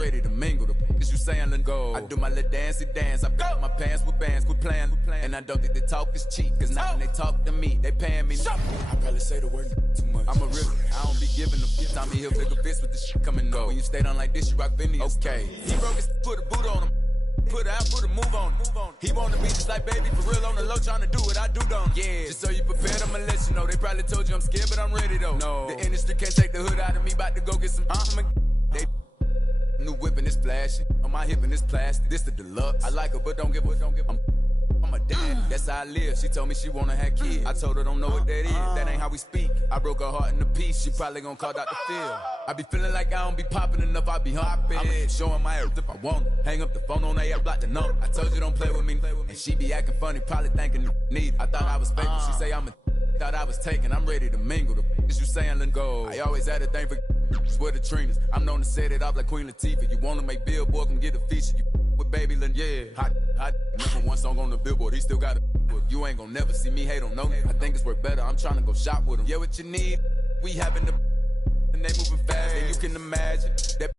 ready to mingle. The bitches you saying, let go. I do my little dancey dance. I got my pants with bands, quit playing. And I don't think the talk is cheap, cause now when they talk to me, they paying me. I probably say the word too much. I'm a river, I don't be giving them shit. Tommy Hill nigga fits with the shit coming go. When you stay down like this, you rock Vinny. Okay, he broke his, put a boot on him. Put out, put a move on it. He wanna be just like baby, for real on the low, trying to do what I do, don't. Yeah, just so you prepared, I'ma let you know. They probably told you I'm scared, but I'm ready though. No, the industry can't take the hood out of me. About to go get some. They new whipping is flashing on my hip and it's plastic. This the deluxe. I like her, but don't give a. I'm a dad, that's how I live. She told me she wanna have kids. I told her don't know what that is. That ain't how we speak. I broke her heart in a piece. She probably gonna call Dr. Phil. I be feeling like I don't be popping enough. I be hopping. I'ma keep showing my ass if I want it. Hang up the phone on her, block the number. I told you don't play with me. And she be acting funny, probably thinking need. I thought I was faking. She say I'm a. Thought I was taking. I'm ready to mingle. The bitches you saying let go. I always had a thing for swear the Trinas. I'm known to set it off like Queen Latifah. You wanna make Billboard, come get a feature. You with baby Lynn, yeah. Hot. Number one song on the Billboard. He still got it. You ain't gonna never see me hate on no nigga. I think it's worth better. I'm trying to go shop with him. Yeah, what you need? We having the and they moving fast, and you can imagine that.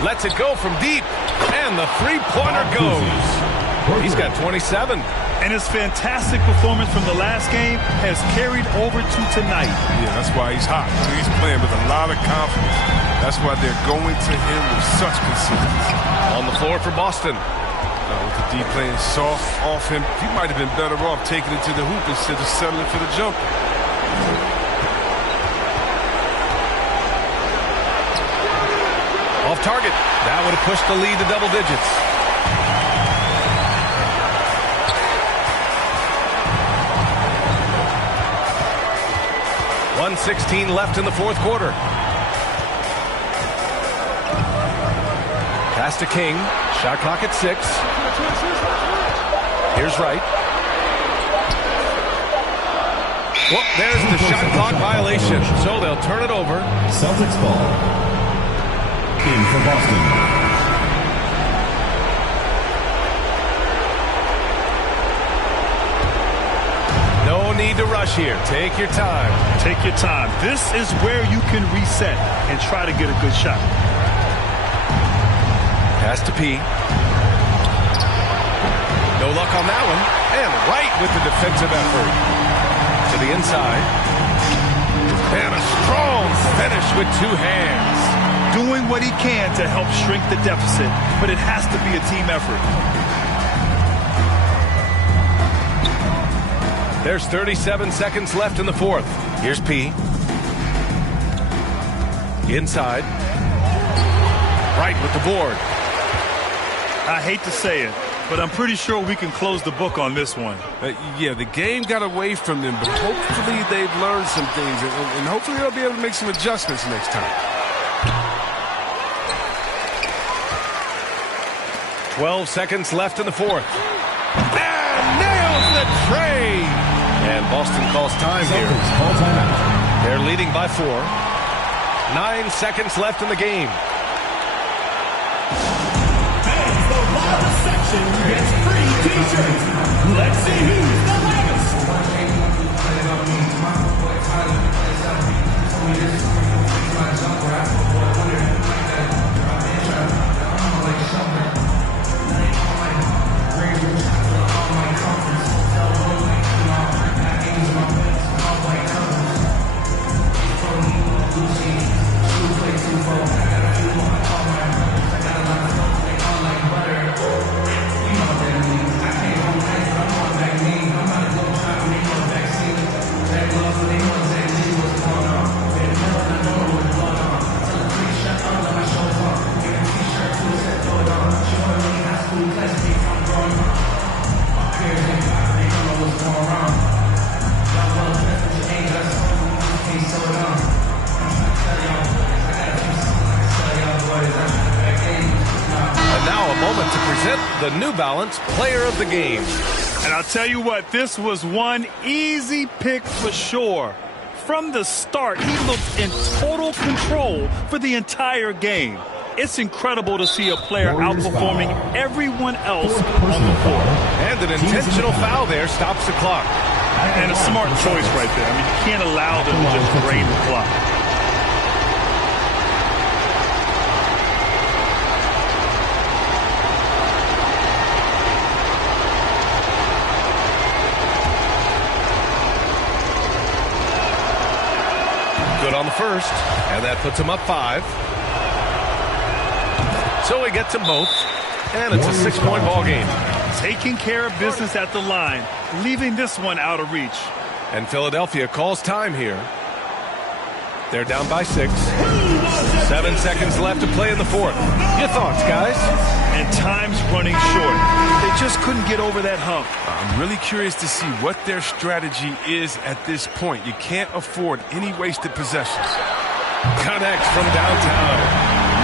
Lets it go from deep, and the three-pointer goes. He's got 27. And his fantastic performance from the last game has carried over to tonight. Yeah, that's why he's hot. He's playing with a lot of confidence. That's why they're going to him with such consistency. On the floor for Boston. With the D playing soft off him, he might have been better off taking it to the hoop instead of settling for the jumper. Off target. That would have pushed the lead to double digits. .116 left in the fourth quarter. Pass to King. Shot clock at 6. Here's Wright. Well, there's the shot clock violation. So they'll turn it over. Celtics ball. King for Boston. No need to rush here. Take your time. Take your time. This is where you can reset and try to get a good shot. Pass to P. No luck on that one. And right with the defensive effort. To the inside. And a strong finish with 2 hands. Doing what he can to help shrink the deficit, but it has to be a team effort. There's 37 seconds left in the fourth. Here's P. Inside. Right with the board. I hate to say it, but I'm pretty sure we can close the book on this one. Yeah, the game got away from them, but hopefully they've learned some things, and hopefully they'll be able to make some adjustments next time. 12 seconds left in the fourth. And nails the tray. And Boston calls time here. They're leading by 4. 9 seconds left in the game. And the live section gets free t-shirts. Let's see who's the loudest. the New Balance Player of the Game. And I'll tell you what, this was one easy pick for sure. From the start, he looked in total control for the entire game. It's incredible to see a player outperforming everyone else on the court. And an intentional foul there stops the clock. And a smart choice right there. I mean, you can't allow them to just drain the clock. Good on the first, and that puts him up 5. So he gets them both, and it's a 6-point ball game. Taking care of business at the line, leaving this one out of reach. And Philadelphia calls time here. They're down by 6. 7 seconds left to play in the fourth. Your thoughts, guys? And time's running short. They just couldn't get over that hump. I'm really curious to see what their strategy is at this point. You can't afford any wasted possessions. Connects from downtown.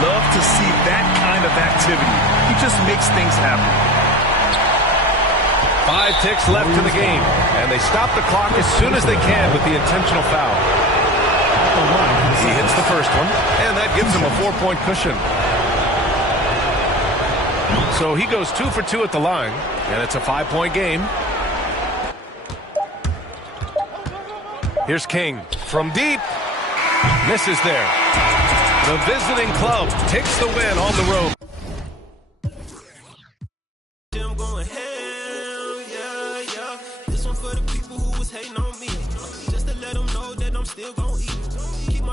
Love to see that kind of activity. He just makes things happen. 5 ticks left in the game, and they stop the clock as soon as they can with the intentional foul. He hits the first one, and that gives him a 4-point cushion. So he goes 2 for 2 at the line, and it's a 5-point game. Here's King from deep. Misses there. The visiting club takes the win on the road.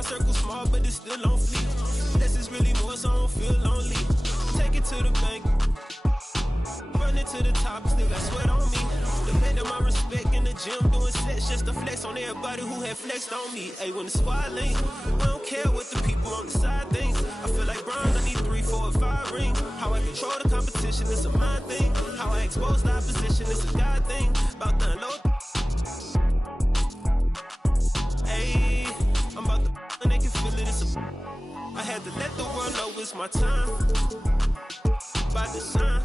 Circle small, but it's still on fleek. This is really more, so I don't feel lonely. Take it to the bank. Run it to the top, still got sweat on me. Depend on my respect in the gym, doing sets just to flex on everybody who had flexed on me. Hey, when the squad link, we don't care what the people on the side think. I feel like Brown, I need 3, 4, 5 rings. How I control the competition is a mind thing. How I expose the opposition is a God thing. About the unload. Hey, I'm about to. And they can feel it, I had to let the world know it's my time. By design,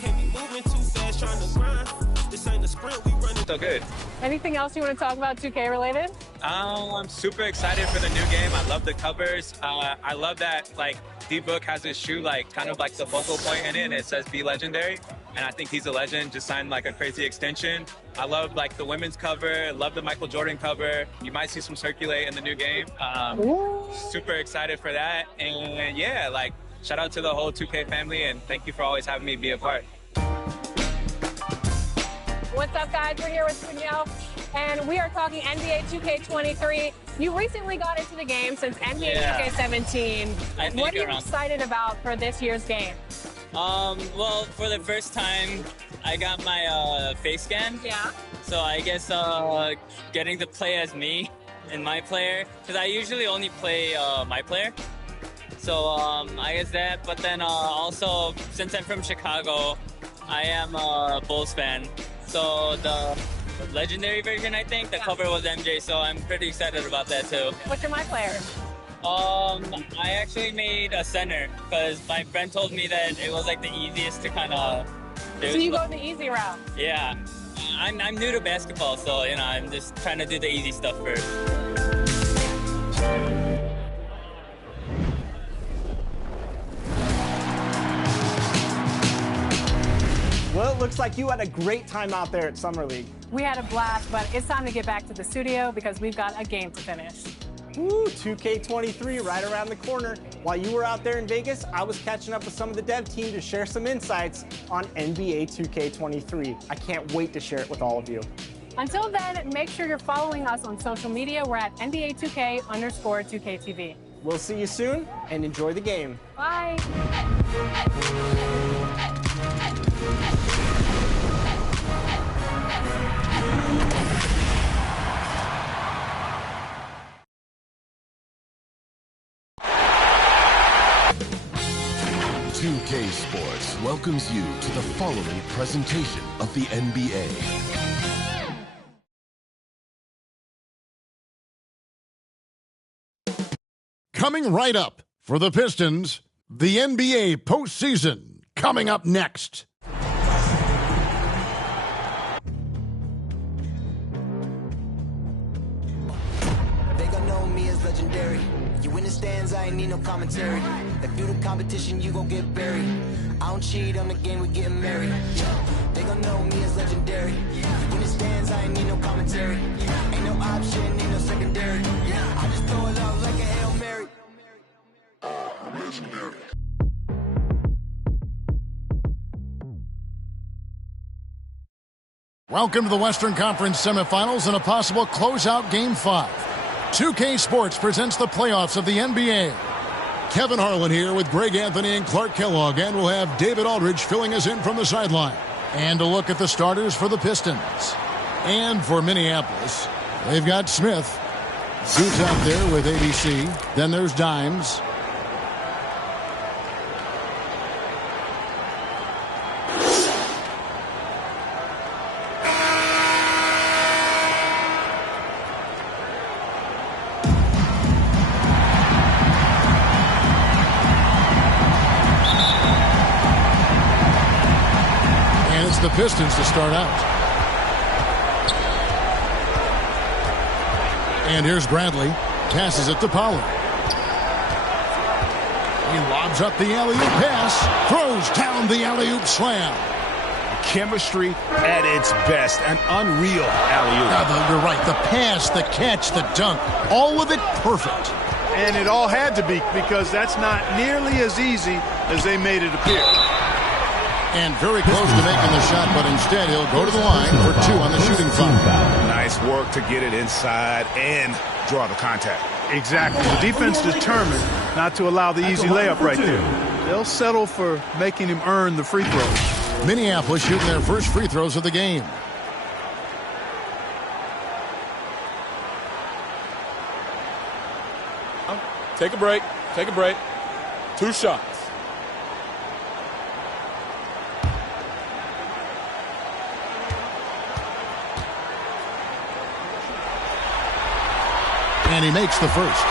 can't be moving too fast, trying to grind. This ain't a sprint, we running. So good. Anything else you want to talk about 2K related? I'm super excited for the new game. I love the covers. I love that like D-Book has his shoe like kind of like the focal point in it, and it says "Be Legendary." And I think he's a legend. Just signed like a crazy extension. I love like the women's cover. Love the Michael Jordan cover. You might see some circulate in the new game. Super excited for that. And yeah, like shout out to the whole 2K family, and thank you for always having me be a part. What's up, guys? We're here with Danielle, and we are talking NBA 2K23. You recently got into the game since NBA 2K17. What are you excited about for this year's game? Well, for the first time, I got my face scan. Yeah. So I guess getting to play as me and my player, because I usually only play my player. So I guess that, but then also, since I'm from Chicago, I am a Bulls fan. So the legendary version, I think, the cover was MJ, so I'm pretty excited about that too. What's your my player? I actually made a center because my friend told me that it was like the easiest to kind of do. So you go the easy route? Yeah. I'm new to basketball, so you know, I'm just trying to do the easy stuff first. Well, it looks like you had a great time out there at Summer League. We had a blast, but it's time to get back to the studio because we've got a game to finish. Woo, 2K23 right around the corner. While you were out there in Vegas, I was catching up with some of the dev team to share some insights on NBA 2K23. I can't wait to share it with all of you. Until then, make sure you're following us on social media. We're at NBA 2K_2KTV. We'll see you soon, and enjoy the game. Bye. 2K Sports welcomes you to the following presentation of the NBA. Coming right up for the Pistons, the NBA postseason coming up next. legendary. You in the stands, I ain't need no commentary. If you the competition, you gon' get buried. I don't cheat on the game, we getting married. Yeah. They gon' know me as legendary. You in the stands, I ain't need no commentary. Ain't no option, ain't no secondary. I just throw it out like a Hail Mary. Legendary. Welcome to the Western Conference semifinals and a possible closeout Game 5. 2K Sports presents the playoffs of the NBA. Kevin Harlan here with Greg Anthony and Clark Kellogg, and we'll have David Aldridge filling us in from the sideline. And a look at the starters for the Pistons. And for Minneapolis, they've got Smith. Zoot's out there with ABC. Then there's Dimes. The Pistons to start out. And here's Bradley. Passes it to Pollard. He lobs up the alley-oop pass. Throws down the alley-oop slam. Chemistry at its best. An unreal alley-oop. You're right. The pass, the catch, the dunk. All of it perfect. And it all had to be, because that's not nearly as easy as they made it appear. And very close to making the shot, but instead he'll go to the line for 2 on the shooting foul. Nice work to get it inside and draw the contact. Exactly. The defense determined not to allow the easy layup right there. They'll settle for making him earn the free throws. Minneapolis shooting their first free throws of the game. Take a break. Take a break. 2 shots. And he makes the first.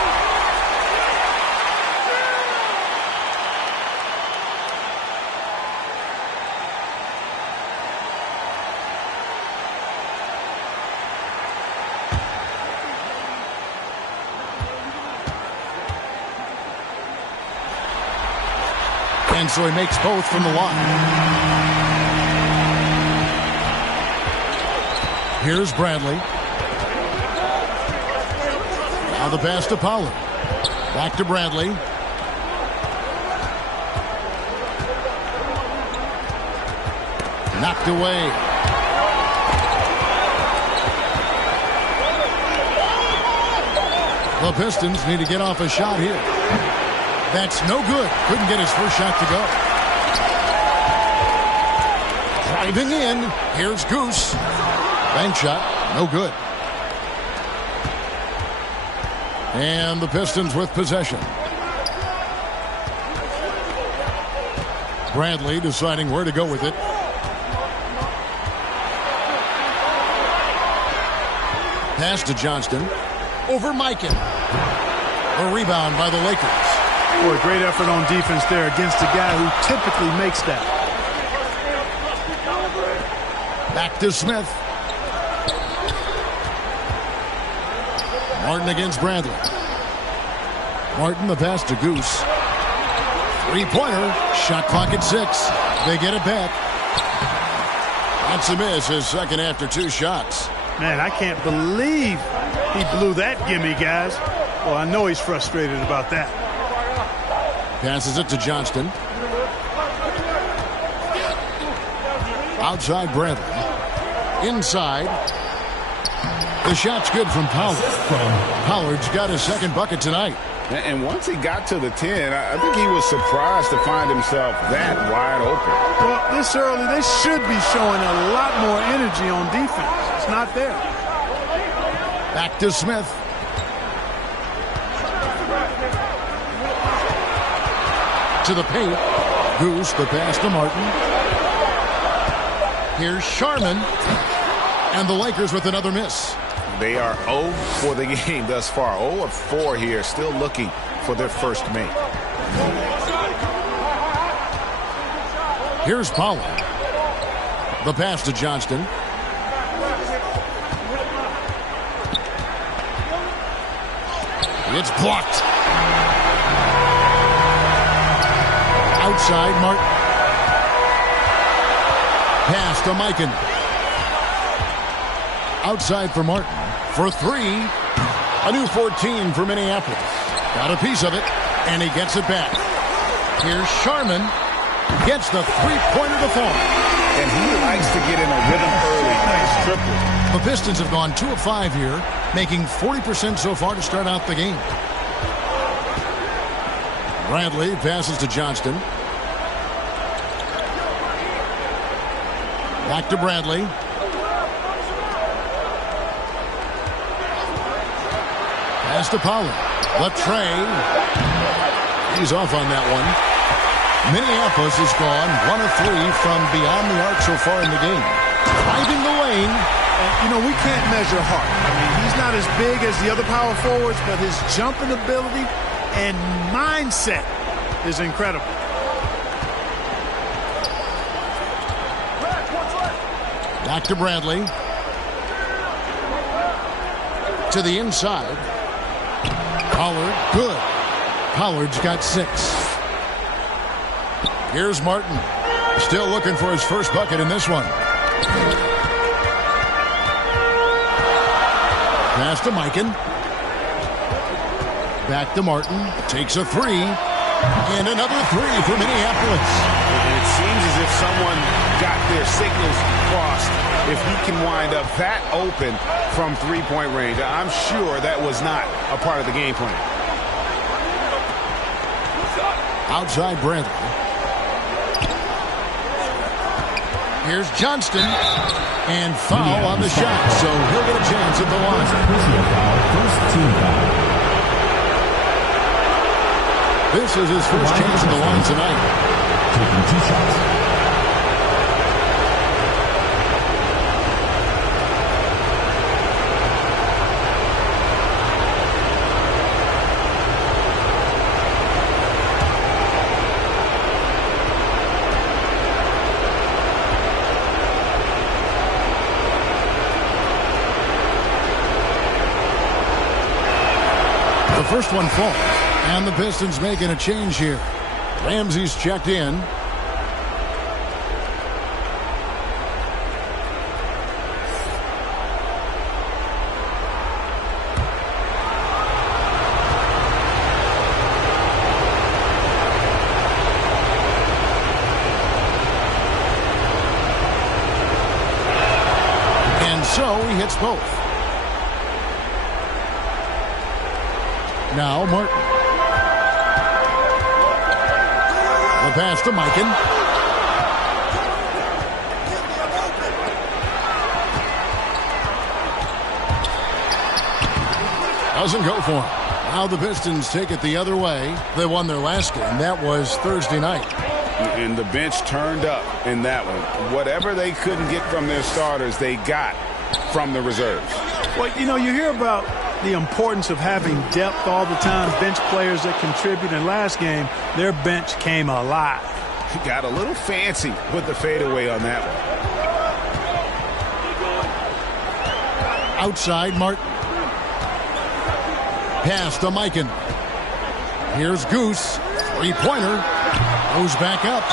And so he makes both from the line. Here's Bradley. Now the pass to Pollard. Back to Bradley. Knocked away. The Pistons need to get off a shot here. That's no good. Couldn't get his first shot to go. Driving in. Here's Goose. Bank shot. No good. And the Pistons with possession. Bradley deciding where to go with it. Pass to Johnston. Over Mikan. A rebound by the Lakers. Boy, great effort on defense there against a guy who typically makes that. Back to Smith. Martin against Bradley. Martin, the pass to Goose. 3-pointer. Shot clock at 6. They get it back. That's a miss. His second after 2 shots. Man, I can't believe he blew that gimme, guys. Well, I know he's frustrated about that. Passes it to Johnston. Outside Bradley. Inside. The shot's good from Pollard. Pollard's got his second bucket tonight. And once he got to the 10, I think he was surprised to find himself that wide open. Well, this early, they should be showing a lot more energy on defense. It's not there. Back to Smith. To the paint. Goose, the pass to Martin. Here's Sharman. And the Lakers with another miss. They are 0 for the game thus far. 0 of 4 here, still looking for their first make. Here's Pollard. The pass to Johnston. It's blocked. Outside, Martin. Pass to Mikan. Outside for Martin. For three. A new 14 for Minneapolis. Got a piece of it, and he gets it back. Here's Sharman. Gets the three-pointer to fall. And he likes to get in a rhythm early. Nice triple. The Pistons have gone 2 of 5 here, making 40% so far to start out the game. Bradley passes to Johnston. Back to Bradley. Pass to Pollard. Latrey. He's off on that one. Minneapolis has gone 1 of 3 from beyond the arc so far in the game. Driving the lane. You know, we can't measure Hart. I mean, he's not as big as the other power forwards, but his jumping ability and mindset is incredible. Back to Bradley. To the inside. Pollard, good. Pollard's got 6. Here's Martin. Still looking for his first bucket in this one. Pass to Mikan. Back to Martin. Takes a 3. And another 3 for Minneapolis. It seems as if someone got their signals crossed. If he can wind up that open from three-point range, I'm sure that was not a part of the game plan. Outside Bradley. Here's Johnston. And foul on the shot, so he'll get a chance at the line. First team foul. This is his first chance at the line tonight. Taking 2 shots. The first one falls, and the Pistons making a change here. Ramsey's checked in. And so he hits both. Now Martin. The pass to Mikan. Doesn't go for him. Now the Pistons take it the other way. They won their last game. That was Thursday night. And the bench turned up in that one. Whatever they couldn't get from their starters, they got from the reserves. Well, you know, you hear about the importance of having depth all the time, bench players that contribute. In last game, their bench came alive. He got a little fancy with the fadeaway on that one. Outside Martin. Pass to Mikan. Here's Goose. Three-pointer. Goes back up.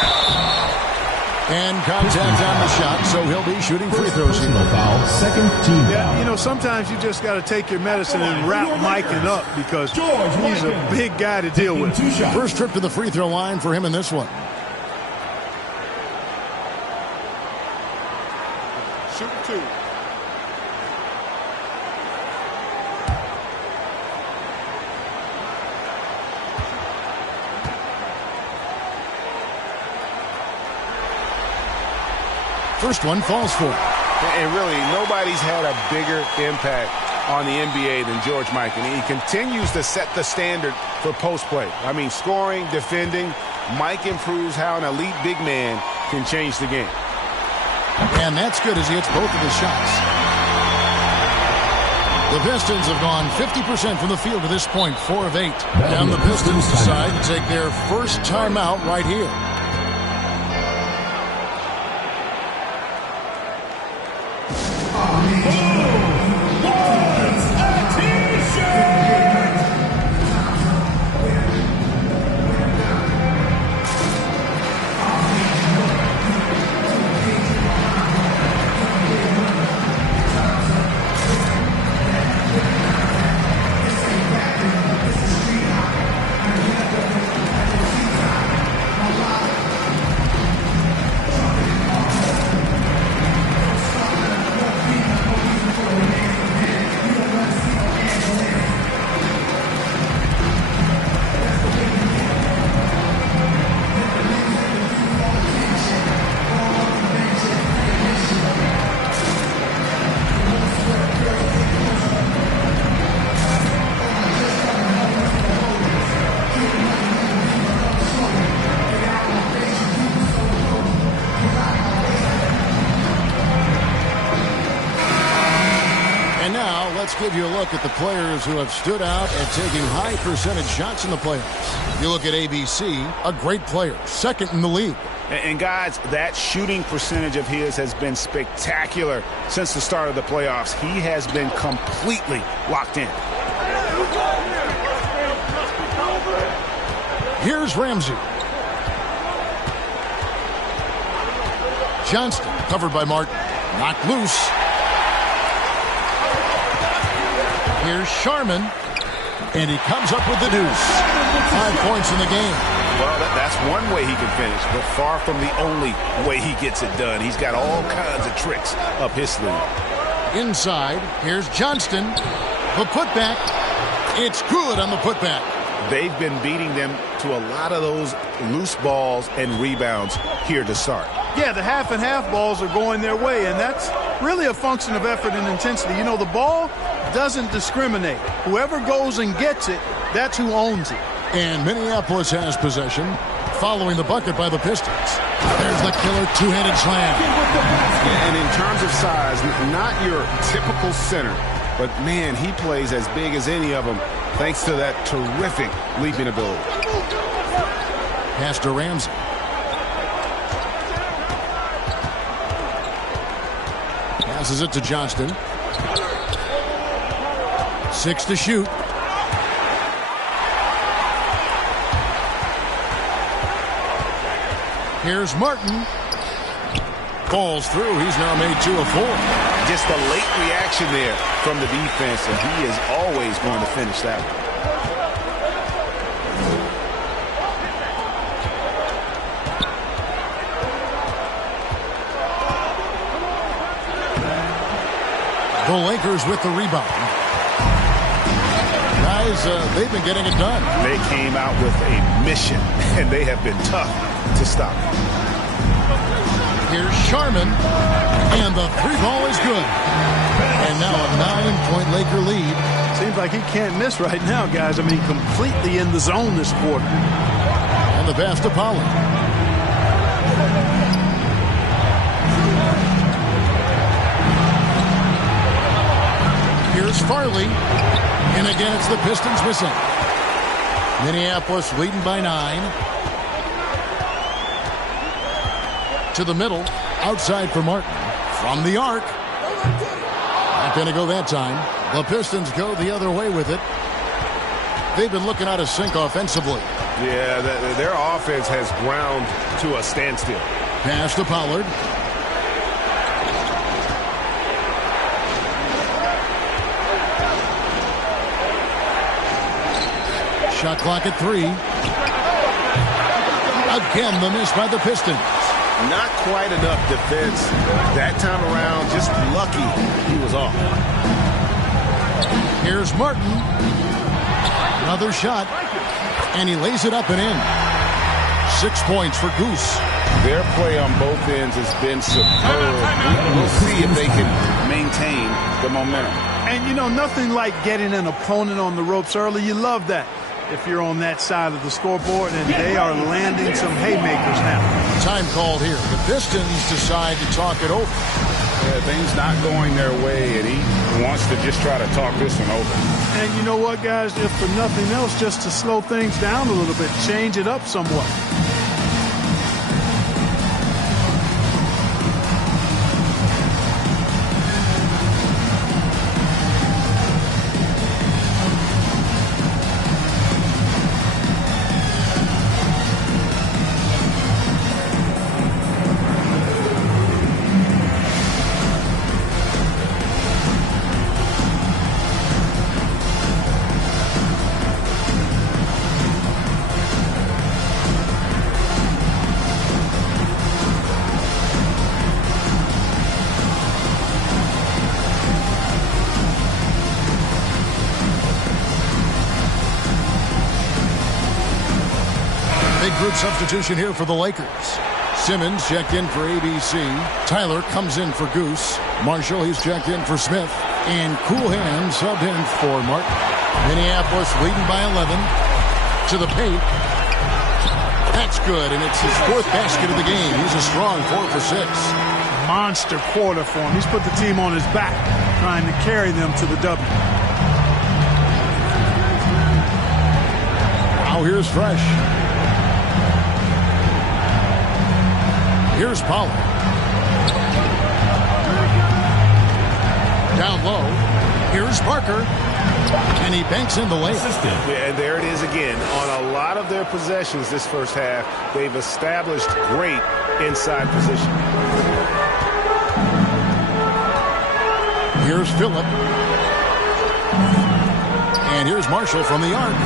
And contact on the shot, so he'll be shooting free throws here. Foul, second team foul. Yeah, you know, sometimes you just got to take your medicine and wrap Mikan up because he's a big guy to deal with. First trip to the free throw line for him in this one. Shoot 2. First one falls for him. And really, nobody's had a bigger impact on the NBA than George Mikan. He continues to set the standard for post play. I mean, scoring, defending. Mikan proves how an elite big man can change the game. And that's good as he hits both of his shots. The Pistons have gone 50% from the field to this point, 4 of 8. And the Pistons decide to take their first timeout right here. let's give you a look at the players who have stood out at taking high percentage shots in the playoffs. You look at ABC, a great player, second in the league. And guys, that shooting percentage of his has been spectacular since the start of the playoffs. He has been completely locked in. Here's Ramsey. Johnston covered by Martin. Knocked loose. Here's Sharman. And he comes up with the deuce. 5 points in the game. Well, that's one way he can finish, but far from the only way he gets it done. He's got all kinds of tricks up his sleeve. Inside, here's Johnston. The putback. It's good on the putback. They've been beating them to a lot of those loose balls and rebounds here to start. Yeah, the half and half balls are going their way, and that's really a function of effort and intensity. You know, the ball doesn't discriminate. Whoever goes and gets it, that's who owns it. And Minneapolis has possession following the bucket by the Pistons. There's the killer two-handed slam. And in terms of size, not your typical center, but man, he plays as big as any of them thanks to that terrific leaping ability. Pass to Ramsey. Passes it to Johnston. 6 to shoot. Here's Martin. Falls through. He's now made 2 of 4. Just a late reaction there from the defense, and he is always going to finish that one. The Lakers with the rebound. Guys, they've been getting it done. They came out with a mission, and they have been tough to stop. Here's Sharman, and the 3-ball is good. And now a 9-point Laker lead. Seems like he can't miss right now, guys. I mean, completely in the zone this quarter. And the pass to Pollard. Here's Farley. And again, it's the Pistons missing. Minneapolis leading by 9. To the middle. Outside for Martin. From the arc. Not going to go that time. The Pistons go the other way with it. They've been looking out of sync offensively. Yeah, their offense has ground to a standstill. Pass to Pollard. Shot clock at 3. Again, the miss by the Pistons. Not quite enough defense. That time around, just lucky he was off. Here's Martin. Another shot. And he lays it up and in. 6 points for Goose. Their play on both ends has been superb. We'll see if they can maintain the momentum. And, you know, nothing like getting an opponent on the ropes early. You love that if you're on that side of the scoreboard, and they are landing some haymakers now. Time called here. The Pistons decide to talk it over. Yeah, things not going their way, and he wants to just try to talk this one over. And you know what, guys? If for nothing else, just to slow things down a little bit, change it up somewhat. Group substitution here for the Lakers. Simmons checked in for ABC. Tyler comes in for Goose. Marshall, he's checked in for Smith. And Cool Hand subbed in for Martin. Minneapolis leading by 11. To the paint. That's good, and it's his 4th basket of the game. He's a strong 4 for 6. Monster quarter for him. He's put the team on his back. trying to carry them to the W. Now here's Fresh. Here's Pollard. Down low. Here's Parker. And he banks in the layup. Yeah, and there it is again. On a lot of their possessions this first half, they've established great inside position. Here's Phillip. And here's Marshall from the arc.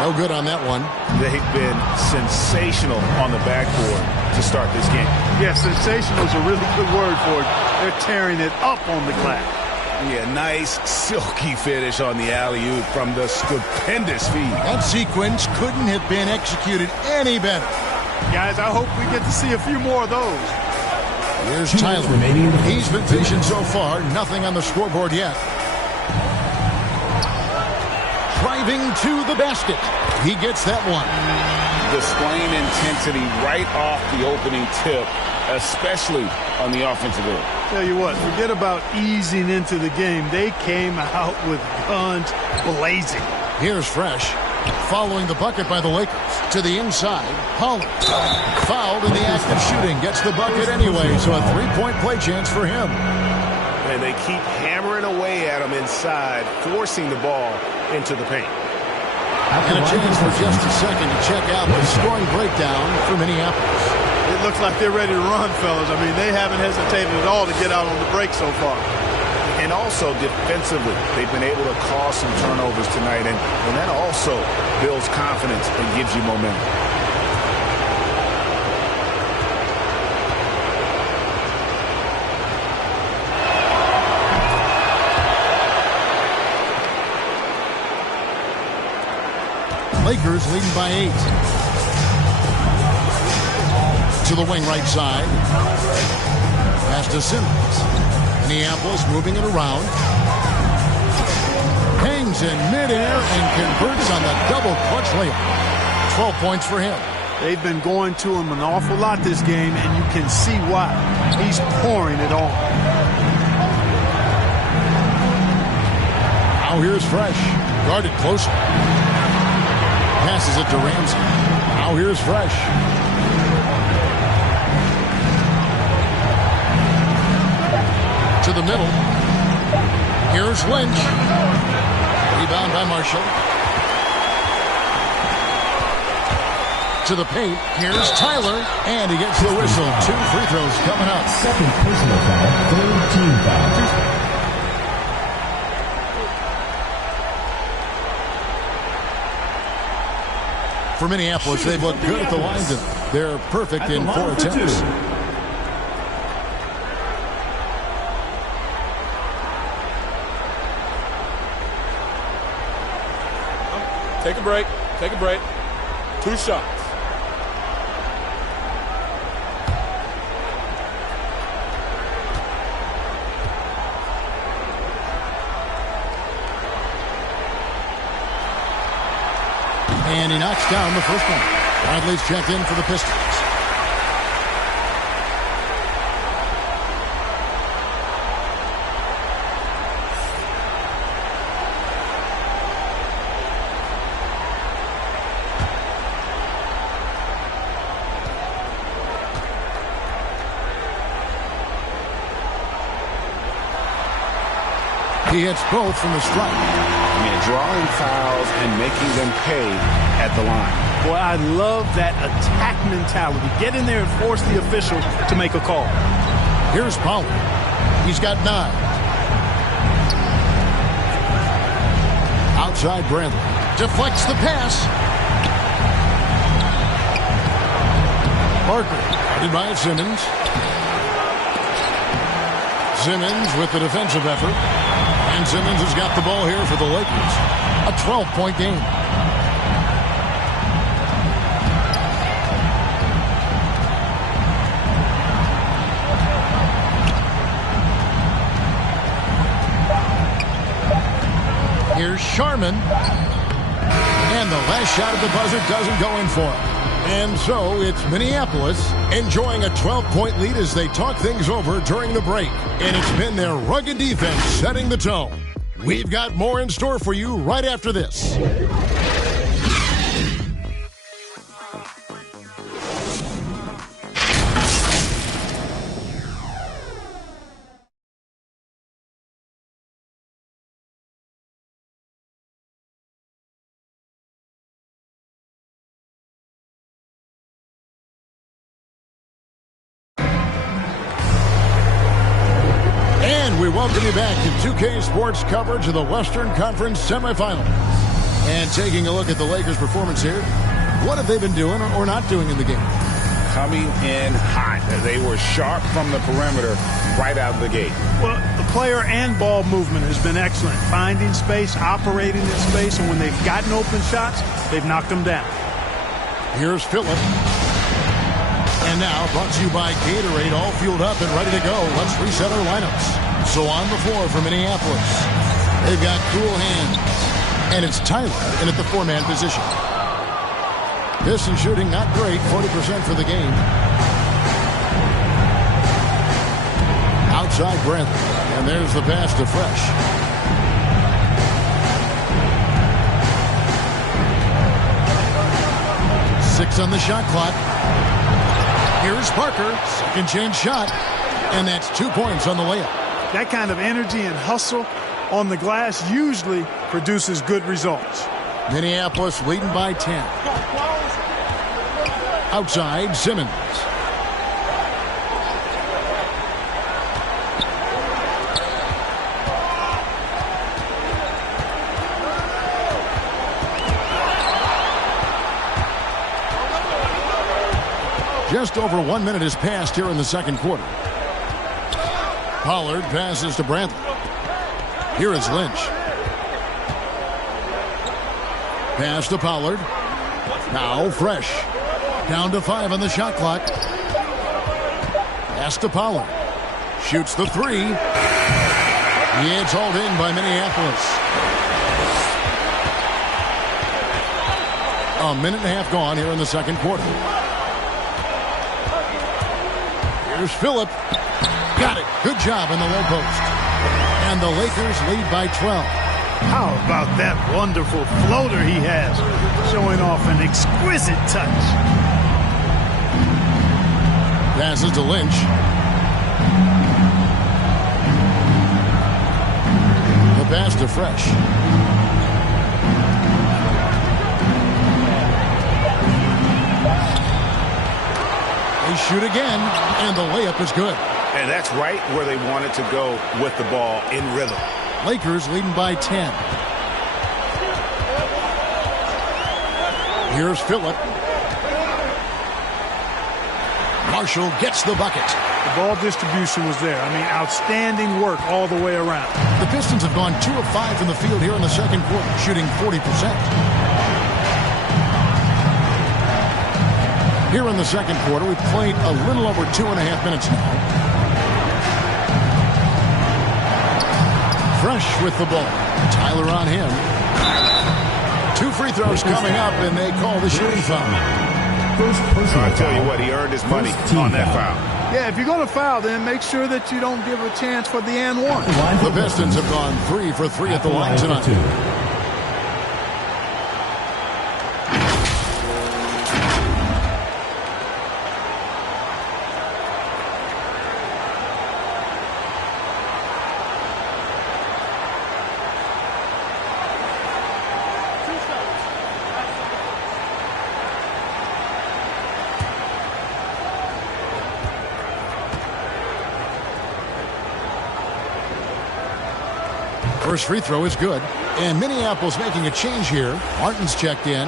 No good on that one. They've been sensational on the backboard to start this game. Yeah, sensational is a really good word for it. They're tearing it up on the glass. Yeah, nice, silky finish on the alley-oop from the stupendous feed. That sequence couldn't have been executed any better. Guys, I hope we get to see a few more of those. Here's Tyler. He's been patient so far. Nothing on the scoreboard yet. Driving to the basket. He gets that one. Displaying intensity right off the opening tip, especially on the offensive end. Tell you what, forget about easing into the game. They came out with guns blazing. Here's Fresh. Following the bucket by the Lakers. To the inside, Pollard. Fouled in the act of shooting. Gets the bucket anyway, so a three-point play chance for him. And they keep hammering away at him inside, forcing the ball into the paint. And a chance for just a second to check out the scoring breakdown for Minneapolis. It looks like they're ready to run, fellas. I mean, they haven't hesitated at all to get out on the break so far. And also defensively, they've been able to cause some turnovers tonight, and that also builds confidence and gives you momentum. Lakers leading by 8. To the wing right side. Pass to Simmons. Minneapolis moving it around. Hangs in midair and converts on the double clutch layup. 12 points for him. They've been going to him an awful lot this game, and you can see why. He's pouring it on. Now here's Fresh. Guarded closer. Passes it to Ramsey. Now here's Fresh. To the middle. Here's Lynch. Rebound by Marshall. To the paint. Here's Tyler. And he gets the whistle. 2 free throws coming up. Second personal foul, third team foul. For Minneapolis, they've looked good at the line tonight. They're perfect in 4 attempts. Take a break. Take a break. 2 shots. And he knocks down the first one. Bradley's checked in for the Pistons. He hits both from the stripe. I mean, drawing fouls and making them pay at the line. Boy, I love that attack mentality. Get in there and force the official to make a call. Here's Pollard. He's got 9. Outside Bradley. Deflects the pass. Parker. Guarded by Simmons. Simmons with the defensive effort. And Simmons has got the ball here for the Lakers. A 12-point game. Here's Sharman. And the last shot at the buzzer doesn't go in for him. And so it's Minneapolis enjoying a 12-point lead as they talk things over during the break. And it's been their rugged defense setting the tone. We've got more in store for you right after this. We welcome you back to 2K Sports coverage of the Western Conference semifinals. And taking a look at the Lakers' performance here, what have they been doing or not doing in the game? Coming in hot. They were sharp from the perimeter right out of the gate. Well, the player and ball movement has been excellent. Finding space, operating in space, and when they've gotten open shots, they've knocked them down. Here's Phillip. And now brought to you by Gatorade, all fueled up and ready to go. Let's reset our lineups. So on the floor for Minneapolis, they've got cool hands. And it's Tyler in at the four-man position. Pistons shooting not great, 40% for the game. Outside Brantley. And there's the pass to Fresh. Six on the shot clock. Here's Parker, second chance shot, and that's 2 points on the layup. That kind of energy and hustle on the glass usually produces good results. Minneapolis leading by 10. Outside, Simmons. Just over 1 minute has passed here in the second quarter. Pollard passes to Brantley. Here is Lynch. Pass to Pollard. Now Fresh. Down to 5 on the shot clock. Pass to Pollard. Shoots the three. It's hauled in by Minneapolis. A minute and a half gone here in the second quarter. Here's Phillip. Got it. Good job in the low post. And the Lakers lead by 12. How about that wonderful floater he has, showing off an exquisite touch. Passes to Lynch. The pass to Fresh. They shoot again, and the layup is good. And that's right where they wanted to go with the ball, in rhythm. Lakers leading by 10. Here's Phillip. Marshall gets the bucket. The ball distribution was there. I mean, outstanding work all the way around. The Pistons have gone 2 of 5 from the field here in the second quarter, shooting 40%. Here in the second quarter, we've played a little over 2.5 minutes now. Fresh with the ball. Tyler on him. 2 free throws coming up, and they call the shooting foul. I tell you what, he earned his money on that foul. Yeah, if you're going to foul, then make sure that you don't give a chance for the and one. The Pistons have gone 3 for 3 at the line tonight. First free throw is good. And Minneapolis making a change here. Martin's checked in.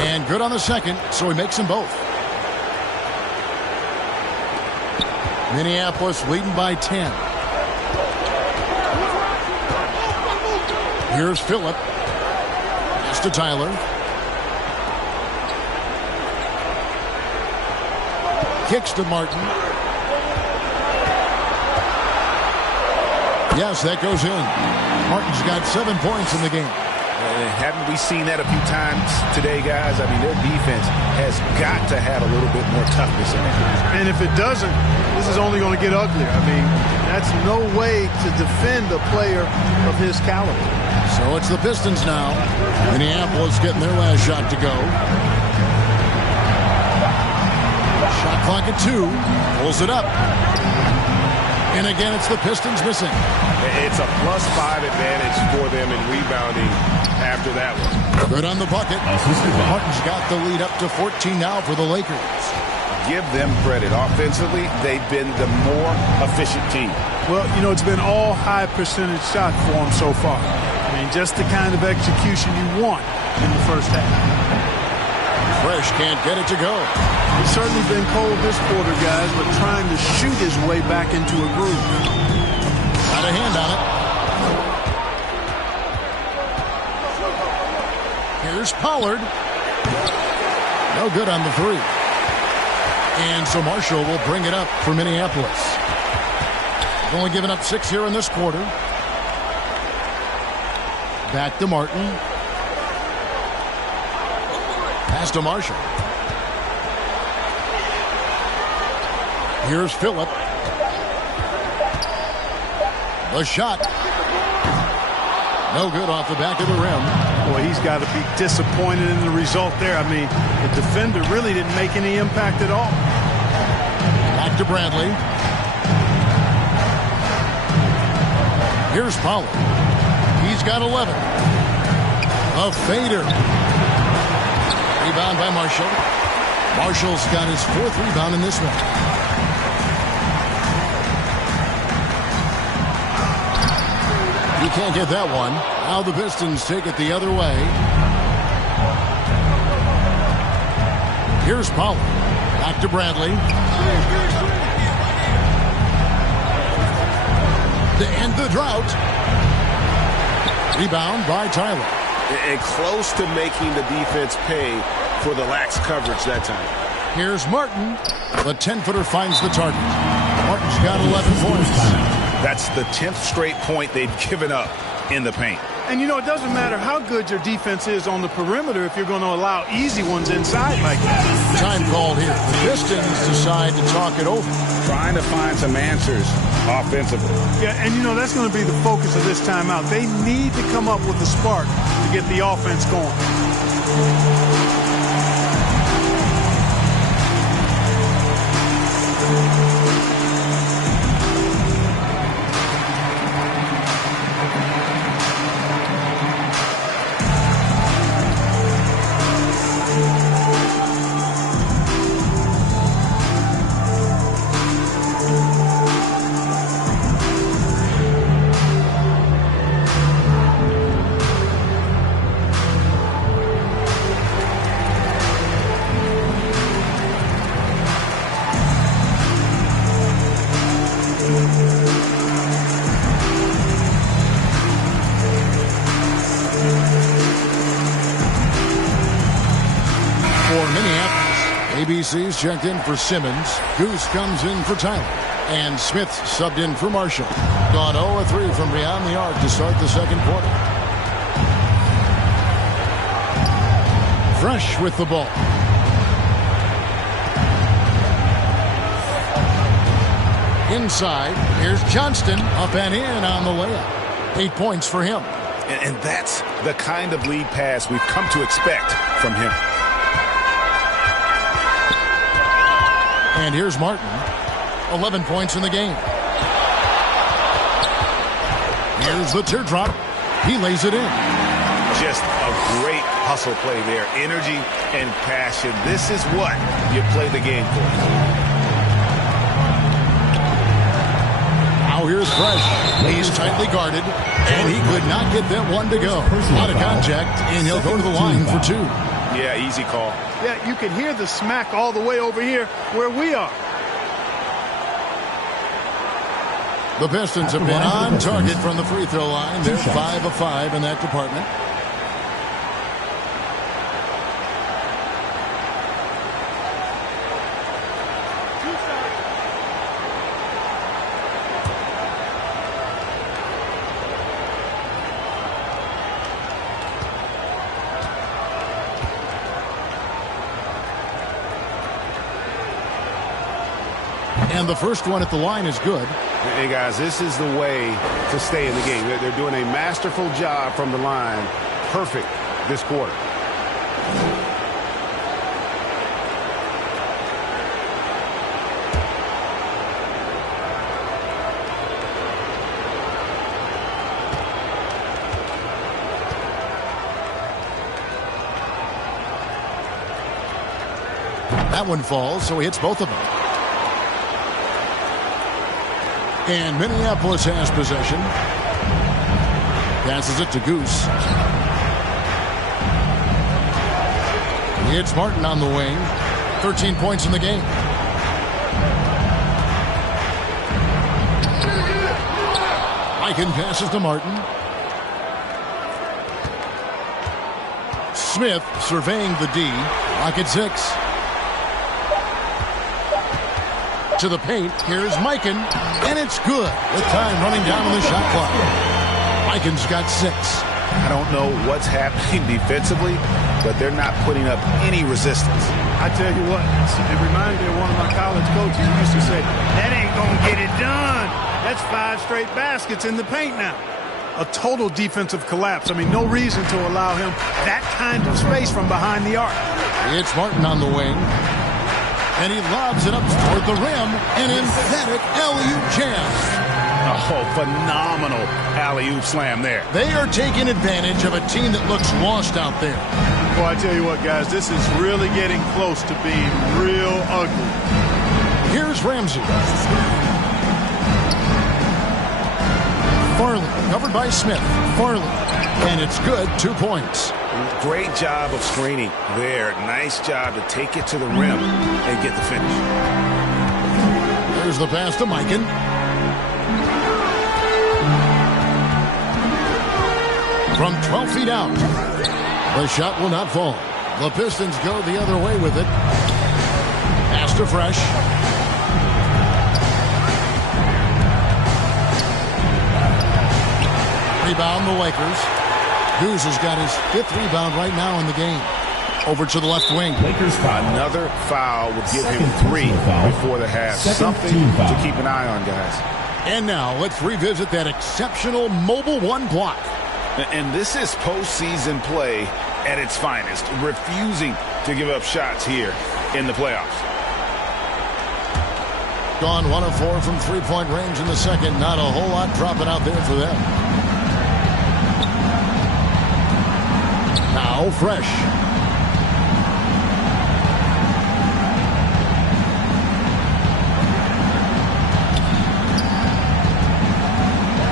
And good on the second, so he makes them both. Minneapolis leading by 10. Here's Phillip. Pass to Tyler. Kicks to Martin. Yes, that goes in. Martin's got 7 points in the game. Haven't we seen that a few times today, guys? I mean, their defense has got to have a little bit more toughness in it. And if it doesn't, this is only going to get uglier. I mean, that's no way to defend a player of his caliber. So it's the Pistons now. Minneapolis getting their last shot to go. Shot clock at 2. Pulls it up. And again, it's the Pistons missing. It's a +5 advantage for them in rebounding after that one. Good on the bucket. Martin's got the lead up to 14 now for the Lakers. Give them credit. Offensively, they've been the more efficient team. Well, you know, it's been all high percentage shot for them so far. I mean, just the kind of execution you want in the first half. Fresh can't get it to go. It's certainly been cold this quarter, guys, but trying to shoot his way back into a groove. Got a hand on it. Here's Pollard. No good on the 3. And so Marshall will bring it up for Minneapolis. They've only given up 6 here in this quarter. Back to Martin. Pass to Marshall. Here's Phillip. The shot. No good off the back of the rim. Boy, he's got to be disappointed in the result there. I mean, the defender really didn't make any impact at all. Back to Bradley. Here's Pollard. He's got 11. A fader. Rebound by Marshall. Marshall's got his 4th rebound in this one. You can't get that one. Now the Pistons take it the other way. Here's Pollard. Back to Bradley. To end the drought. Rebound by Tyler. And close to making the defense pay for the lax coverage that time. Here's Martin. The 10-footer finds the target. Martin's got 11 points. That's the 10th straight point they've given up in the paint. And, you know, it doesn't matter how good your defense is on the perimeter if you're going to allow easy ones inside like that. Time called here. The Pistons decide to talk it over. Trying to find some answers offensively. Yeah, and, you know, that's going to be the focus of this timeout. They need to come up with a spark to get the offense going. ABC's checked in for Simmons. Goose comes in for Tyler. And Smith subbed in for Marshall. Gone 0-3 from beyond the arc to start the second quarter. Fresh with the ball. Inside, here's Johnston up and in on the layup. 8 points for him. And that's the kind of lead pass we've come to expect from him. And here's Martin. 11 points in the game. Here's the teardrop. He lays it in. Just a great hustle play there. Energy and passion. This is what you play the game for. Now here's Fresh. He's tightly guarded, and he could not get that one to go. Out of contact, and he'll go to the line for 2. Yeah, easy call. Yeah, you can hear the smack all the way over here where we are. The Pistons have been on target from the free throw line. They're 5 of 5 in that department. And the first one at the line is good. Hey, guys, this is the way to stay in the game. They're doing a masterful job from the line. Perfect this quarter. That one falls, so he hits both of them. And Minneapolis has possession. Passes it to Goose. He hits Martin on the wing. 13 points in the game. Mikan passes to Martin. Smith surveying the D. Rocket 6. To the paint. Here's Mikan. And it's good. With time running down on the shot clock. Mikan's got 6. I don't know what's happening defensively, but they're not putting up any resistance. I tell you what, it reminded me of one of my college coaches who used to say, that ain't going to get it done. That's 5 straight baskets in the paint now. A total defensive collapse. I mean, no reason to allow him that kind of space from behind the arc. It's Martin on the wing. And he lobs it up toward the rim. An emphatic alley-oop jam. Oh, phenomenal alley-oop slam there. They are taking advantage of a team that looks lost out there. Well, I tell you what, guys, this is really getting close to being real ugly. Here's Ramsey. Farley, covered by Smith. Farley, and it's good, 2 points. Great job of screening there. Nice job to take it to the rim and get the finish. There's the pass to Mikan. From 12 feet out. The shot will not fall. The Pistons go the other way with it. Pass to Fresh. Rebound the Lakers. Goose has got his 5th rebound right now in the game. Over to the left wing. Lakers foul. Another foul would give him 3 before the half. Something to keep an eye on, guys. And now let's revisit that exceptional Mobile 1 block. And this is postseason play at its finest, refusing to give up shots here in the playoffs. Gone 1 of 4 from three-point range in the second. Not a whole lot dropping out there for them. Now Fresh.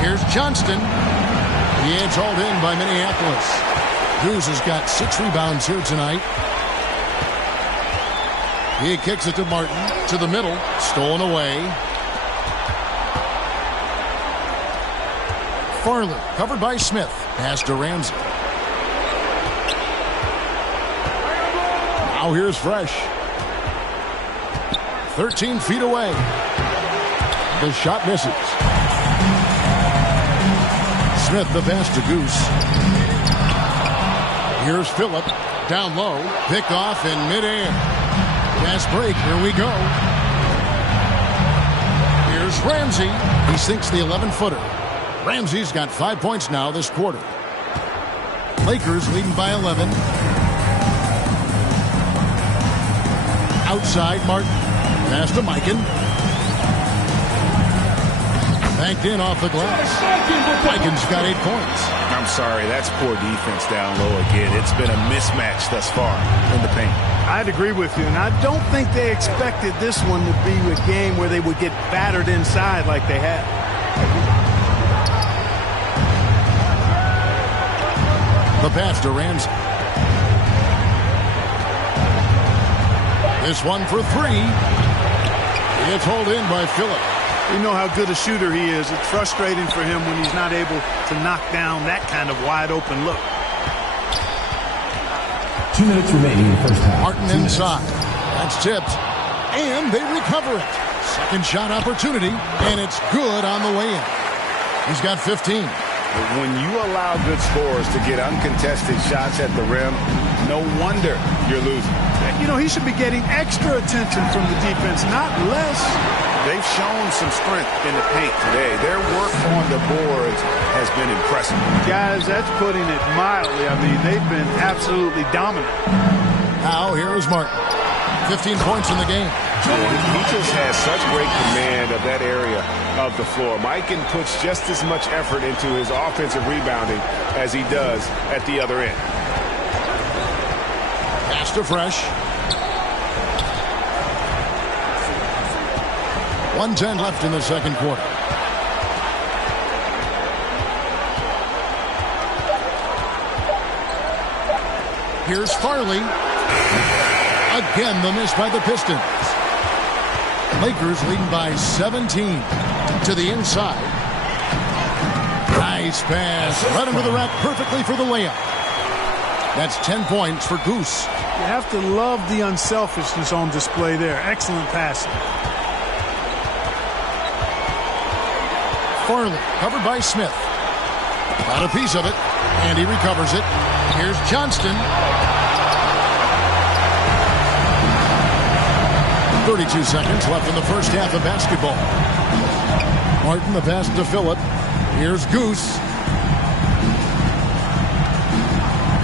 Here's Johnston. It's hauled in by Minneapolis. Goose has got 6 rebounds here tonight. He kicks it to Martin. To the middle. Stolen away. Farley, covered by Smith. Pass to Ramsey. Now here's Fresh. 13 feet away. The shot misses. Smith the pass to Goose. Here's Phillip. Down low. Picked off in midair. Fast break. Here we go. Here's Ramsey. He sinks the 11-footer. Ramsey's got 5 points now this quarter. Lakers leading by 11. Outside Martin. Pass to Mikan. Banked in off the glass. Mikan's got 8 points. I'm sorry, that's poor defense down low again. It's been a mismatch thus far in the paint. I'd agree with you, and I don't think they expected this one to be a game where they would get battered inside like they had. The pass to Ramsey. This one for 3. It's hauled in by Phillip. You know how good a shooter he is. It's frustrating for him when he's not able to knock down that kind of wide open look. 2 minutes remaining in the first half. Martin inside. That's tipped. And they recover it. Second shot opportunity. And it's good on the way in. He's got 15. When you allow good scorers to get uncontested shots at the rim, no wonder you're losing. You know, he should be getting extra attention from the defense, not less. They've shown some strength in the paint today. Their work on the boards has been impressive. Guys, that's putting it mildly. I mean, they've been absolutely dominant. Now, here is Martin. 15 points in the game. He just has such great command of that area of the floor. Mikan puts just as much effort into his offensive rebounding as he does at the other end. Pass to Fresh. 1:10 left in the second quarter. Here's Farley. Again, the miss by the Pistons. Lakers leading by 17 to the inside. Nice pass. Right under the rack perfectly for the layup. That's 10 points for Goose. You have to love the unselfishness on display there. Excellent passing. Farley covered by Smith. Got a piece of it, and he recovers it. Here's Johnston. 32 seconds left in the first half of basketball. Martin, the pass to Phillip. Here's Goose.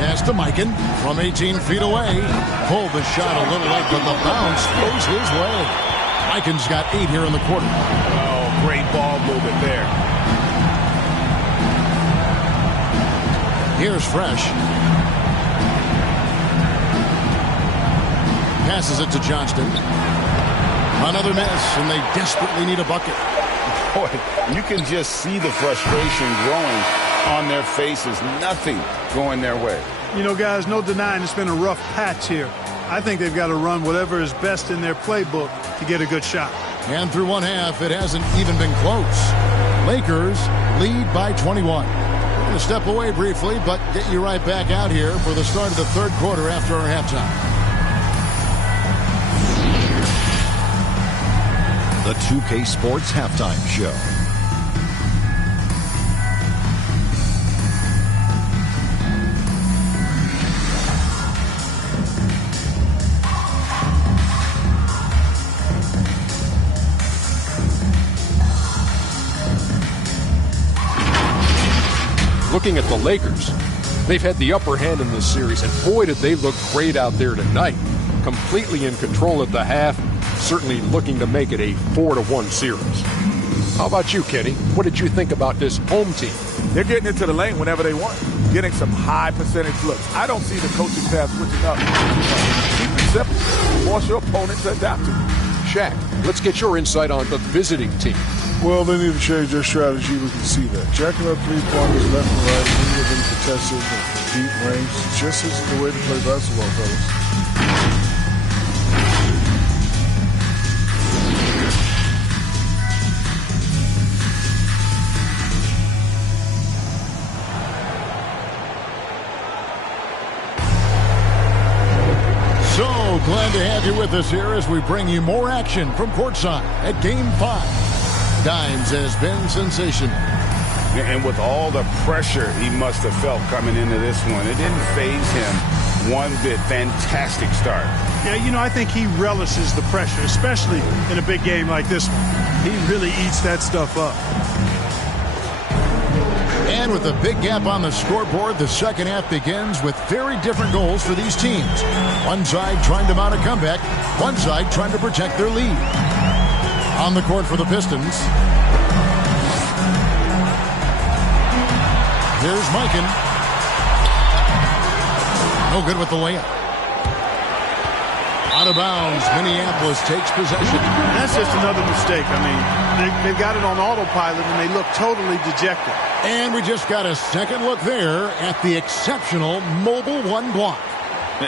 Pass to Mikan from 18 feet away. Pulled the shot a little late, but the bounce goes his way. Mikan's got 8 here in the quarter. Oh, great ball movement there. Here's Fresh. Passes it to Johnston. Another miss, and they desperately need a bucket. Boy, you can just see the frustration growing on their faces. Nothing going their way. You know, guys, no denying it's been a rough patch here. I think they've got to run whatever is best in their playbook to get a good shot. And through one half, it hasn't even been close. Lakers lead by 21. We're going to step away briefly, but get you right back out here for the start of the third quarter after our halftime. The 2K Sports Halftime Show. Looking at the Lakers, they've had the upper hand in this series, and boy, did they look great out there tonight. Completely in control at the half, certainly looking to make it a 4-1 series. How about you, Kenny? What did you think about this home team? They're getting into the lane whenever they want, getting some high percentage looks. I don't see the coaching staff switching up. Keep it simple. Force your opponent to adapt to it. Shaq, let's get your insight on the visiting team. Well, they need to change their strategy. We can see that. Jacking up three-pointers left and right, many of them contested and deep range. Just isn't the way to play basketball, fellas. So glad to have you with us here as we bring you more action from courtside at Game 5. Dimes has been sensational. And with all the pressure he must have felt coming into this one, it didn't faze him one bit. Fantastic start. Yeah, you know, I think he relishes the pressure, especially in a big game like this one. He really eats that stuff up. And with a big gap on the scoreboard, the second half begins with very different goals for these teams. One side trying to mount a comeback, one side trying to protect their lead. On the court for the Pistons. Here's Mikan. No good with the layup. Out of bounds. Minneapolis takes possession. That's just another mistake. I mean, they've got it on autopilot, and they look totally dejected. And we just got a second look there at the exceptional Mobile One block.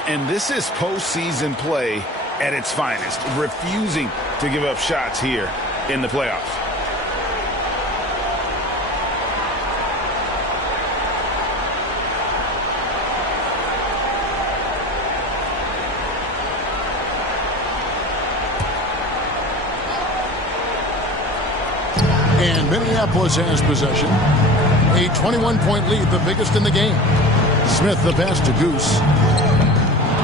And this is postseason play at its finest, refusing to give up shots here in the playoffs. And Minneapolis has possession. A 21-point lead, the biggest in the game. Smith the pass to Goose.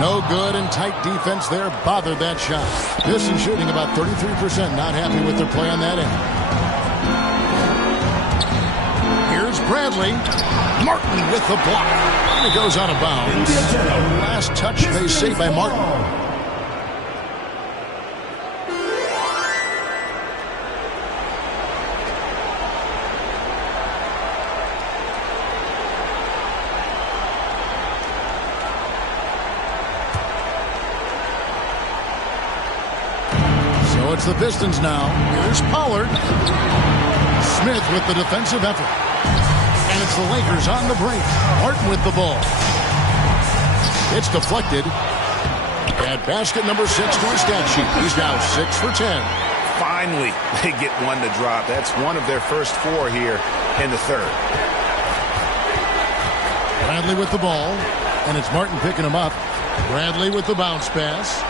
No good, and tight defense there bothered that shot. Pistons shooting about 33%, not happy with their play on that end. Here's Bradley. Martin with the block. And it goes out of bounds. Last touch they saved by Martin. It's the Pistons now. Here's Pollard. Smith with the defensive effort. And it's the Lakers on the break. Martin with the ball. It's deflected. At basket number 6 to his stat sheet. He's now 6 for 10. Finally, they get one to drop. That's one of their first 4 here in the third. Bradley with the ball. And it's Martin picking him up. Bradley with the bounce pass.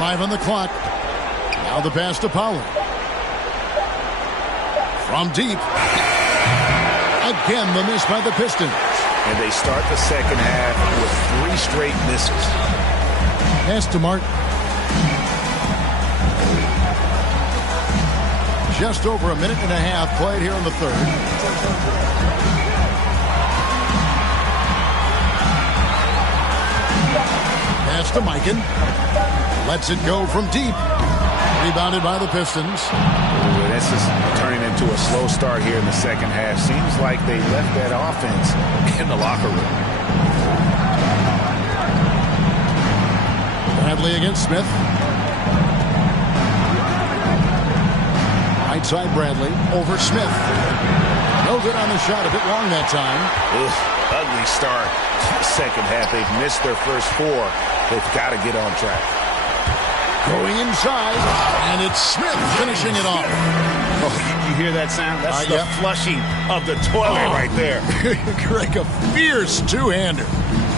Five on the clock. Now the pass to Pollard. From deep. Again, the miss by the Pistons. And they start the second half with 3 straight misses. Pass to Martin. Just over a minute and a half played here in the third. Pass to Mikan. Lets it go from deep. Rebounded by the Pistons. This is turning into a slow start here in the second half. Seems like they left that offense in the locker room. Bradley against Smith. Right side Bradley over Smith. No good on the shot. A bit long that time. Ugly start to the second half. They've missed their first 4. They've got to get on track. Going inside, and it's Smith finishing it off. Oh, you hear that sound? That's the flushing of the toilet right there. Greg, a fierce two-hander.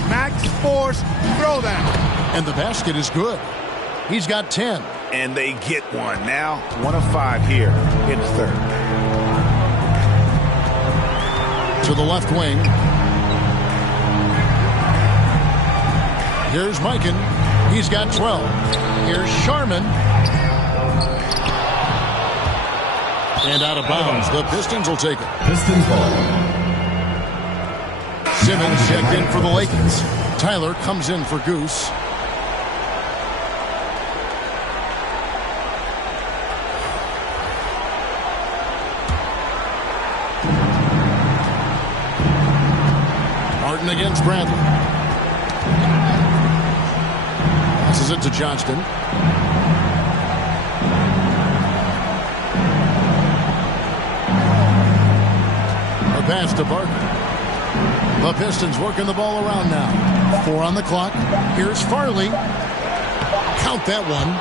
Max Force throwdown. And the basket is good. He's got 10. And they get one. Now, 1 of 5 here in the third. To the left wing. Here's Mikan. He's got 12. Here's Sharman. And out of bounds. The Pistons will take it. Pistons ball. Simmons checked in for the Lakers. Tyler comes in for Goose. Martin against Bradley. Passes it to Johnston. A pass to Barker. The Pistons working the ball around now. 4 on the clock. Here's Farley. Count that one.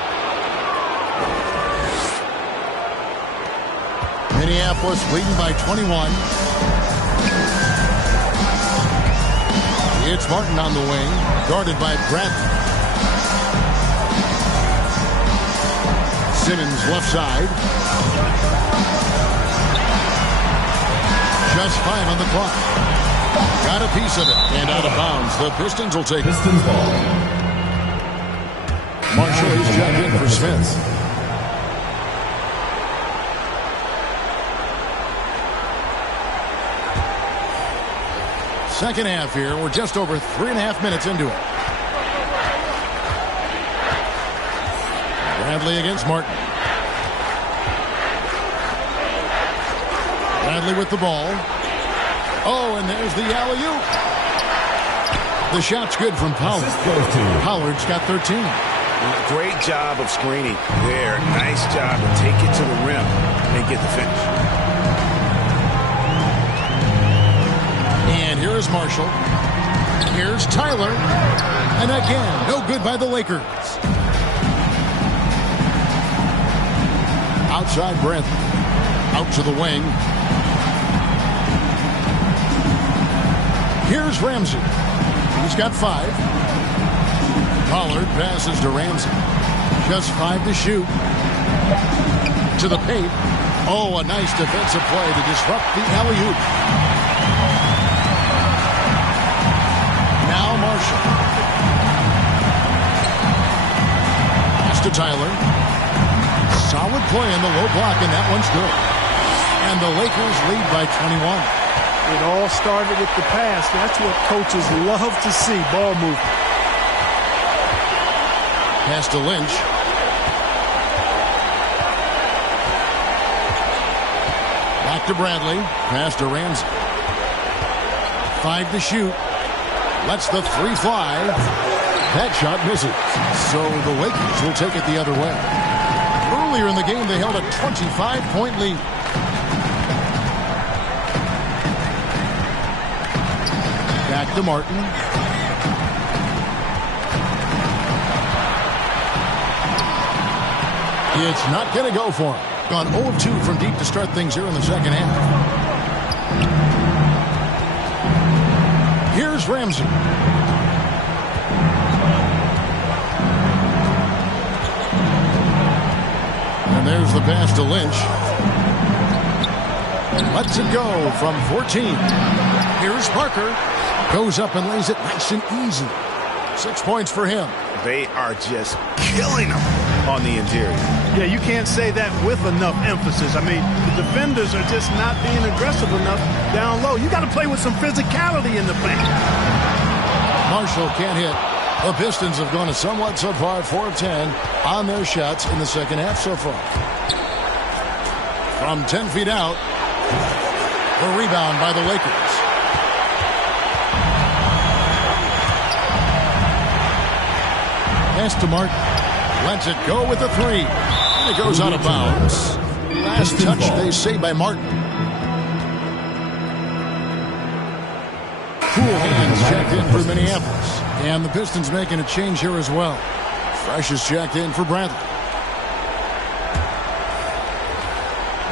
Minneapolis leading by 21. It's Martin on the wing. Guarded by Bradley. Simmons left side. Just 5 on the clock. Got a piece of it. And out of bounds. The Pistons will take it. Pistons ball. Marshall is checked in for Smith. Second half here. We're just over 3.5 minutes into it. Bradley against Martin. Bradley with the ball. Oh, and there's the alley-oop. The shot's good from Pollard. Pollard's got 13. Great job of screening there. Nice job to take it to the rim and get the finish. And here's Marshall. Here's Tyler. And again, no good by the Lakers. Outside Bradley. Out to the wing. Here's Ramsey. He's got 5. Pollard passes to Ramsey. Just 5 to shoot. To the paint. Oh, a nice defensive play to disrupt the alley-oop. Now Marshall. Pass to Tyler. Solid play in the low block, and that one's good. And the Lakers lead by 21. It all started with the pass. That's what coaches love to see, ball movement. Pass to Lynch. Back to Bradley. Pass to Ramsey. 5 to shoot. Lets the 3 fly. That shot misses. So the Lakers will take it the other way. Earlier in the game, they held a 25-point lead. Back to Martin. It's not going to go for him. Gone 0 of 2 from deep to start things here in the second half. Here's Ramsey. And there's the pass to Lynch. And lets it go from 14. Here's Parker. Goes up and lays it nice and easy. 6 points for him. They are just killing them on the interior. Yeah, you can't say that with enough emphasis. I mean, the defenders are just not being aggressive enough down low. You got to play with some physicality in the paint. Marshall can't hit. The Pistons have gone a somewhat subpar 4 of 10 on their shots in the second half so far. From 10 feet out, the rebound by the Lakers. Pass to Martin. Lets it go with a 3. And it goes out of bounds. Last touch, they say, by Martin. Cool hands checked in for Minneapolis. And the Pistons making a change here as well. Fresh is checked in for Bradley.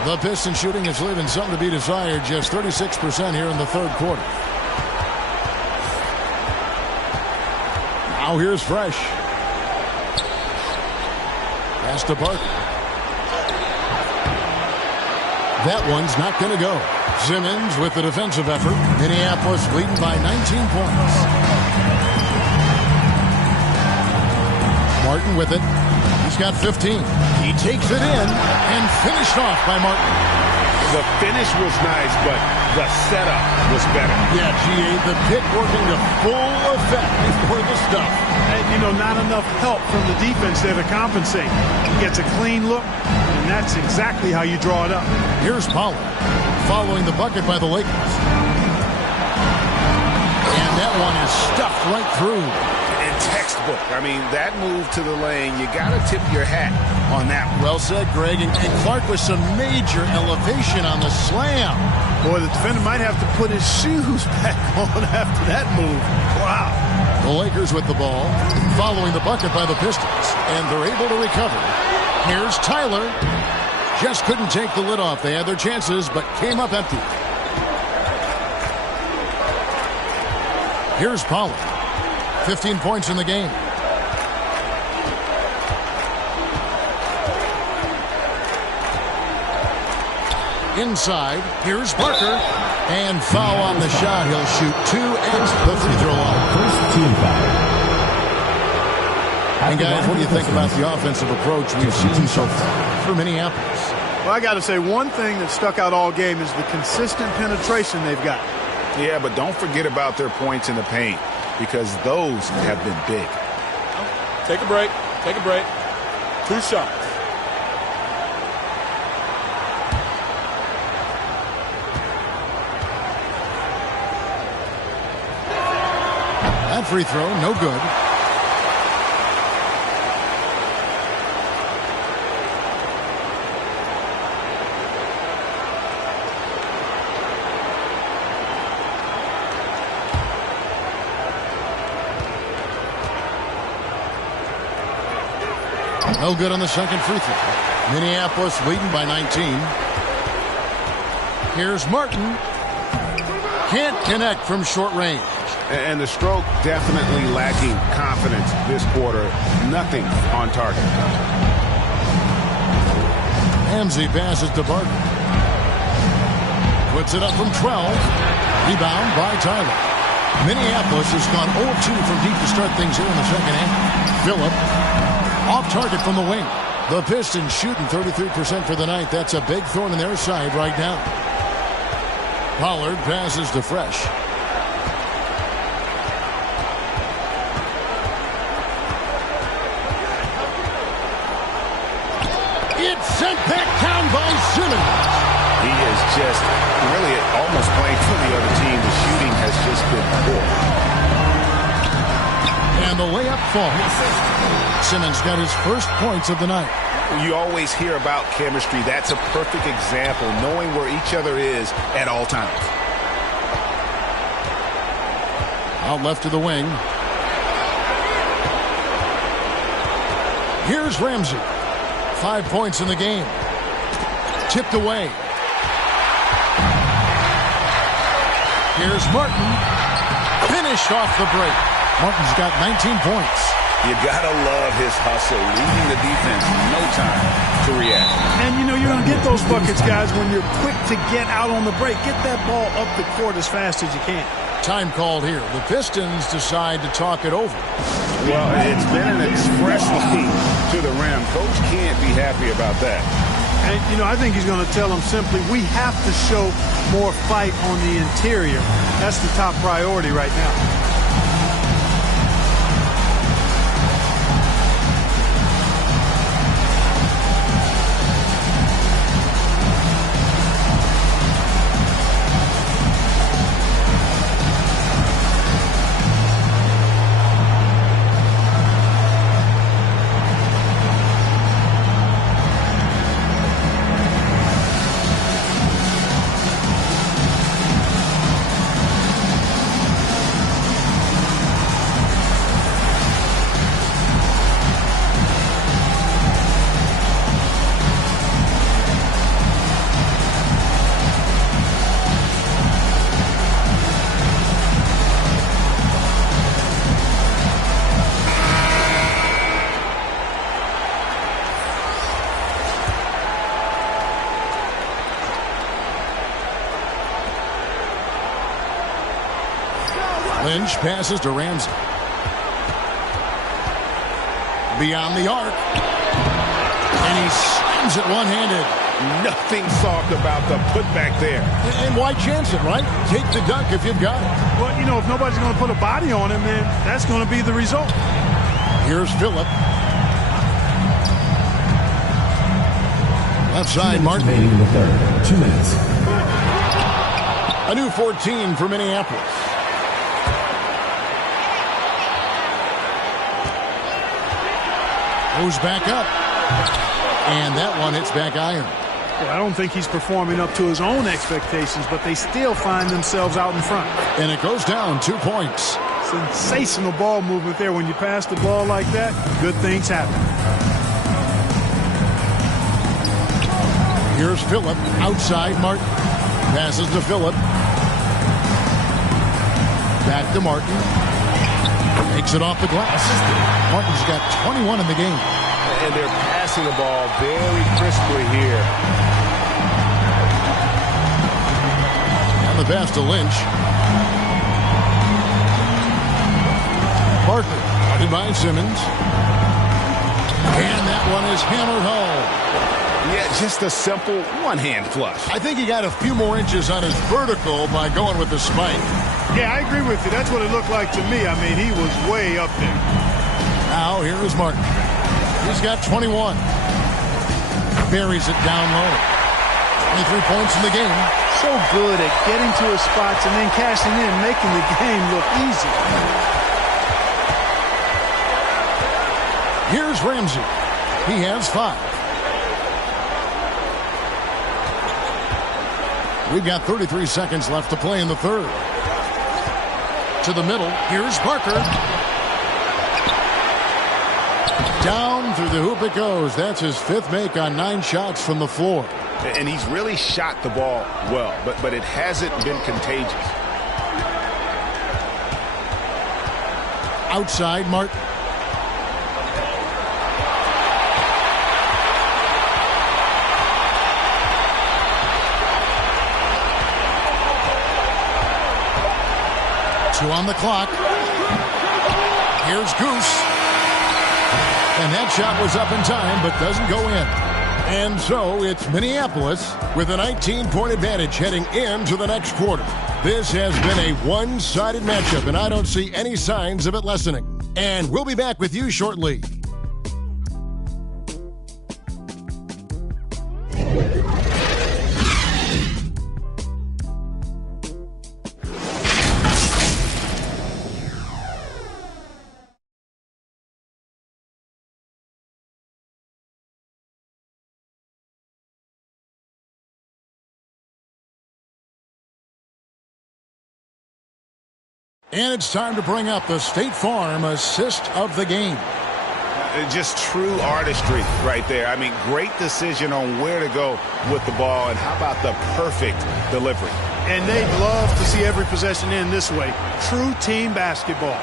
The Pistons shooting is leaving something to be desired. Just 36% here in the third quarter. Now here's Fresh. Pass to Parker. That one's not going to go. Simmons with the defensive effort. Minneapolis leading by 19 points. Martin with it. He's got 15. He takes it in and finished off by Martin. The finish was nice, but the setup was better. Yeah, GA, the pick working to full effect before the stuff. And, you know, not enough help from the defense there to compensate. He gets a clean look, and that's exactly how you draw it up. Here's Pollard following the bucket by the Lakers. And that one is stuffed right through. And textbook. I mean, that move to the lane, you got to tip your hat on that. Well said, Greg. And Clark with some major elevation on the slam. Boy, the defender might have to put his shoes back on after that move. Wow. The Lakers with the ball, following the bucket by the Pistons, and they're able to recover. Here's Tyler. Just couldn't take the lid off. They had their chances, but came up empty. Here's Pollard. 15 points in the game. Inside, here's Parker. And foul on the shot. He'll shoot 2 at the free throw line. First team foul. And guys, what do you think about the offensive approach we've seen so far for Minneapolis? Well, I got to say, one thing that stuck out all game is the consistent penetration they've got. Yeah, but don't forget about their points in the paint, because those have been big. Take a break. Take a break. 2 shots. That free throw, no good. No good on the second free throw. Minneapolis leading by 19. Here's Martin. Can't connect from short range. And the stroke definitely lacking confidence this quarter. Nothing on target. Ramsey passes to Barton. Puts it up from 12. Rebound by Tyler. Minneapolis has gone 0-2 from deep to start things here in the second half. Phillip off target from the wing. The Pistons shooting 33% for the night. That's a big thorn in their side right now. Pollard passes to Fresh. It's sent back down by Simmons. He is just really almost playing for the other team. The shooting has just been poor. And the layup falls. Simmons got his first points of the night. You always hear about chemistry. That's a perfect example, knowing where each other is at all times. Out left to the wing. Here's Ramsey. 5 points in the game. Tipped away. Here's Martin. Finished off the break. Martin's got 19 points. You gotta love his hustle, leaving the defense no time to react. And you know you're gonna get those buckets, guys, when you're quick to get out on the break. Get that ball up the court as fast as you can. Time called here. The Pistons decide to talk it over. Well, it's been an express lane to the rim. Coach can't be happy about that. And, you know, I think he's going to tell them simply, we have to show more fight on the interior. That's the top priority right now. Lynch passes to Ramsey. Beyond the arc. And he slams it one-handed. Nothing soft about the putback there. And why chance it, right? Take the dunk if you've got it. Well, you know, if nobody's going to put a body on him, then that's going to be the result. Here's Phillip. Left side, Martin. In the third. 2 minutes. A new 14 for Minneapolis. Goes back up. And that one hits back iron. Well, I don't think he's performing up to his own expectations, but they still find themselves out in front. And it goes down 2 points. Sensational ball movement there. When you pass the ball like that, good things happen. Here's Phillip. Outside, Martin. Passes to Phillip. Back to Martin. Takes it off the glass. Martin's got 21 in the game. And they're passing the ball very crisply here. And the pass to Lynch. Parker, guarded by Simmons. And that one is hammered home. Yeah, just a simple one-hand flush. I think he got a few more inches on his vertical by going with the spike. Yeah, I agree with you. That's what it looked like to me. I mean, he was way up there. Now, here is Martin. He's got 21. Buries it down low. 23 points in the game. So good at getting to his spots and then cashing in, making the game look easy. Here's Ramsey. He has 5. We've got 33 seconds left to play in the third. To the middle. Here's Parker. Down through the hoop it goes. That's his 5th make on 9 shots from the floor. And he's really shot the ball well, but it hasn't been contagious. Outside, Martin. on the clock. Here's Goose. And that shot was up in time, but doesn't go in. And so it's Minneapolis with a 19-point advantage heading into the next quarter. This has been a one-sided matchup, and I don't see any signs of it lessening. And we'll be back with you shortly. And it's time to bring up the State Farm assist of the game. Just true artistry right there. I mean, great decision on where to go with the ball, and how about the perfect delivery. And they'd love to see every possession end this way. True team basketball.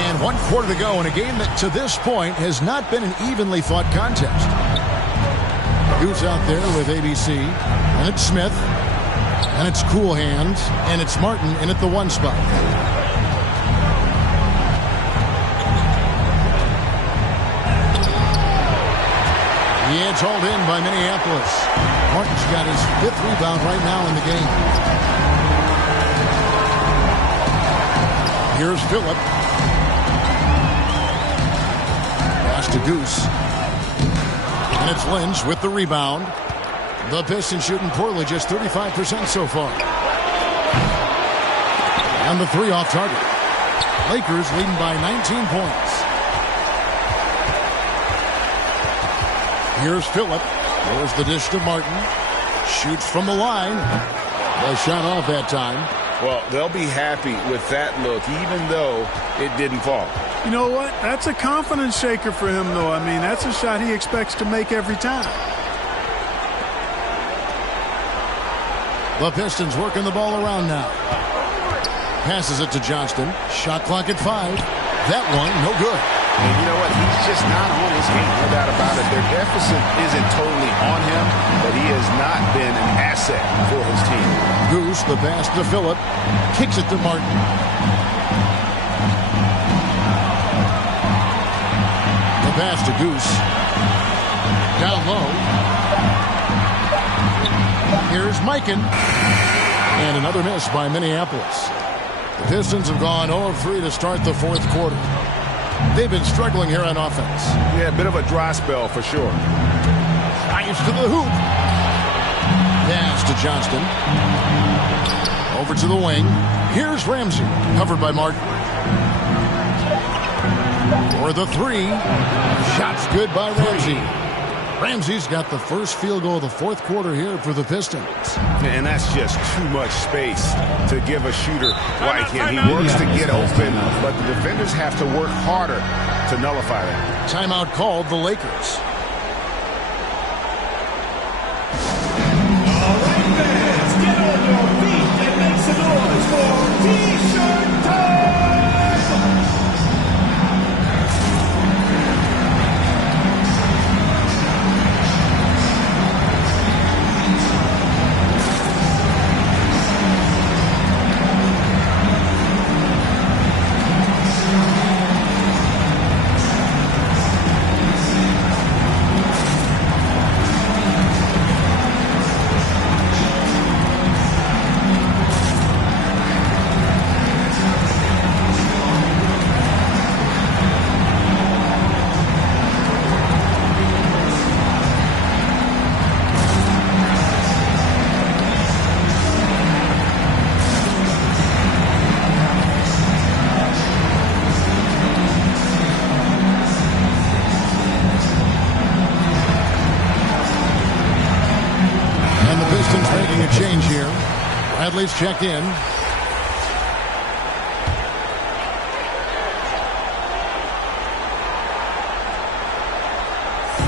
And 1 quarter to go in a game that to this point has not been an evenly fought contest. Goose out there with ABC, and it's Smith, and it's Cool Hands, and it's Martin in at the 1 spot. Yeah, it's hauled in by Minneapolis. Martin's got his 5th rebound right now in the game. Here's Phillip. Pass to Goose. And it's Lynch with the rebound. The Pistons shooting poorly, just 35% so far. And the 3 off target. Lakers leading by 19 points. Here's Phillip. There's the dish to Martin. Shoots from the line. The shot off that time. Well, they'll be happy with that look, even though it didn't fall. You know what? That's a confidence shaker for him, though. I mean, that's a shot he expects to make every time. The Pistons working the ball around now. Passes it to Johnston. Shot clock at 5. That one, no good. And you know what? He's just not on his game, no doubt about it. Their deficit isn't totally on him, but he has not been an asset for his team. Goose, the pass to Phillip. Kicks it to Martin. The pass to Goose. Down low. Here's Mikan. And another miss by Minneapolis. The Pistons have gone 0 of 3 to start the 4th quarter. They've been struggling here on offense. Yeah, a bit of a dry spell for sure. Fires to the hoop. Pass to Johnston. Over to the wing. Here's Ramsey. Covered by Martin. For the 3. Shots good by Ramsey. Ramsey's got the first field goal of the 4th quarter here for the Pistons. And that's just too much space to give a shooter like him. He works to get open, but the defenders have to work harder to nullify that. Timeout called the Lakers. All right, fans, get on your feet and make some noise for T-shirt time! Change here. Bradley's checked in.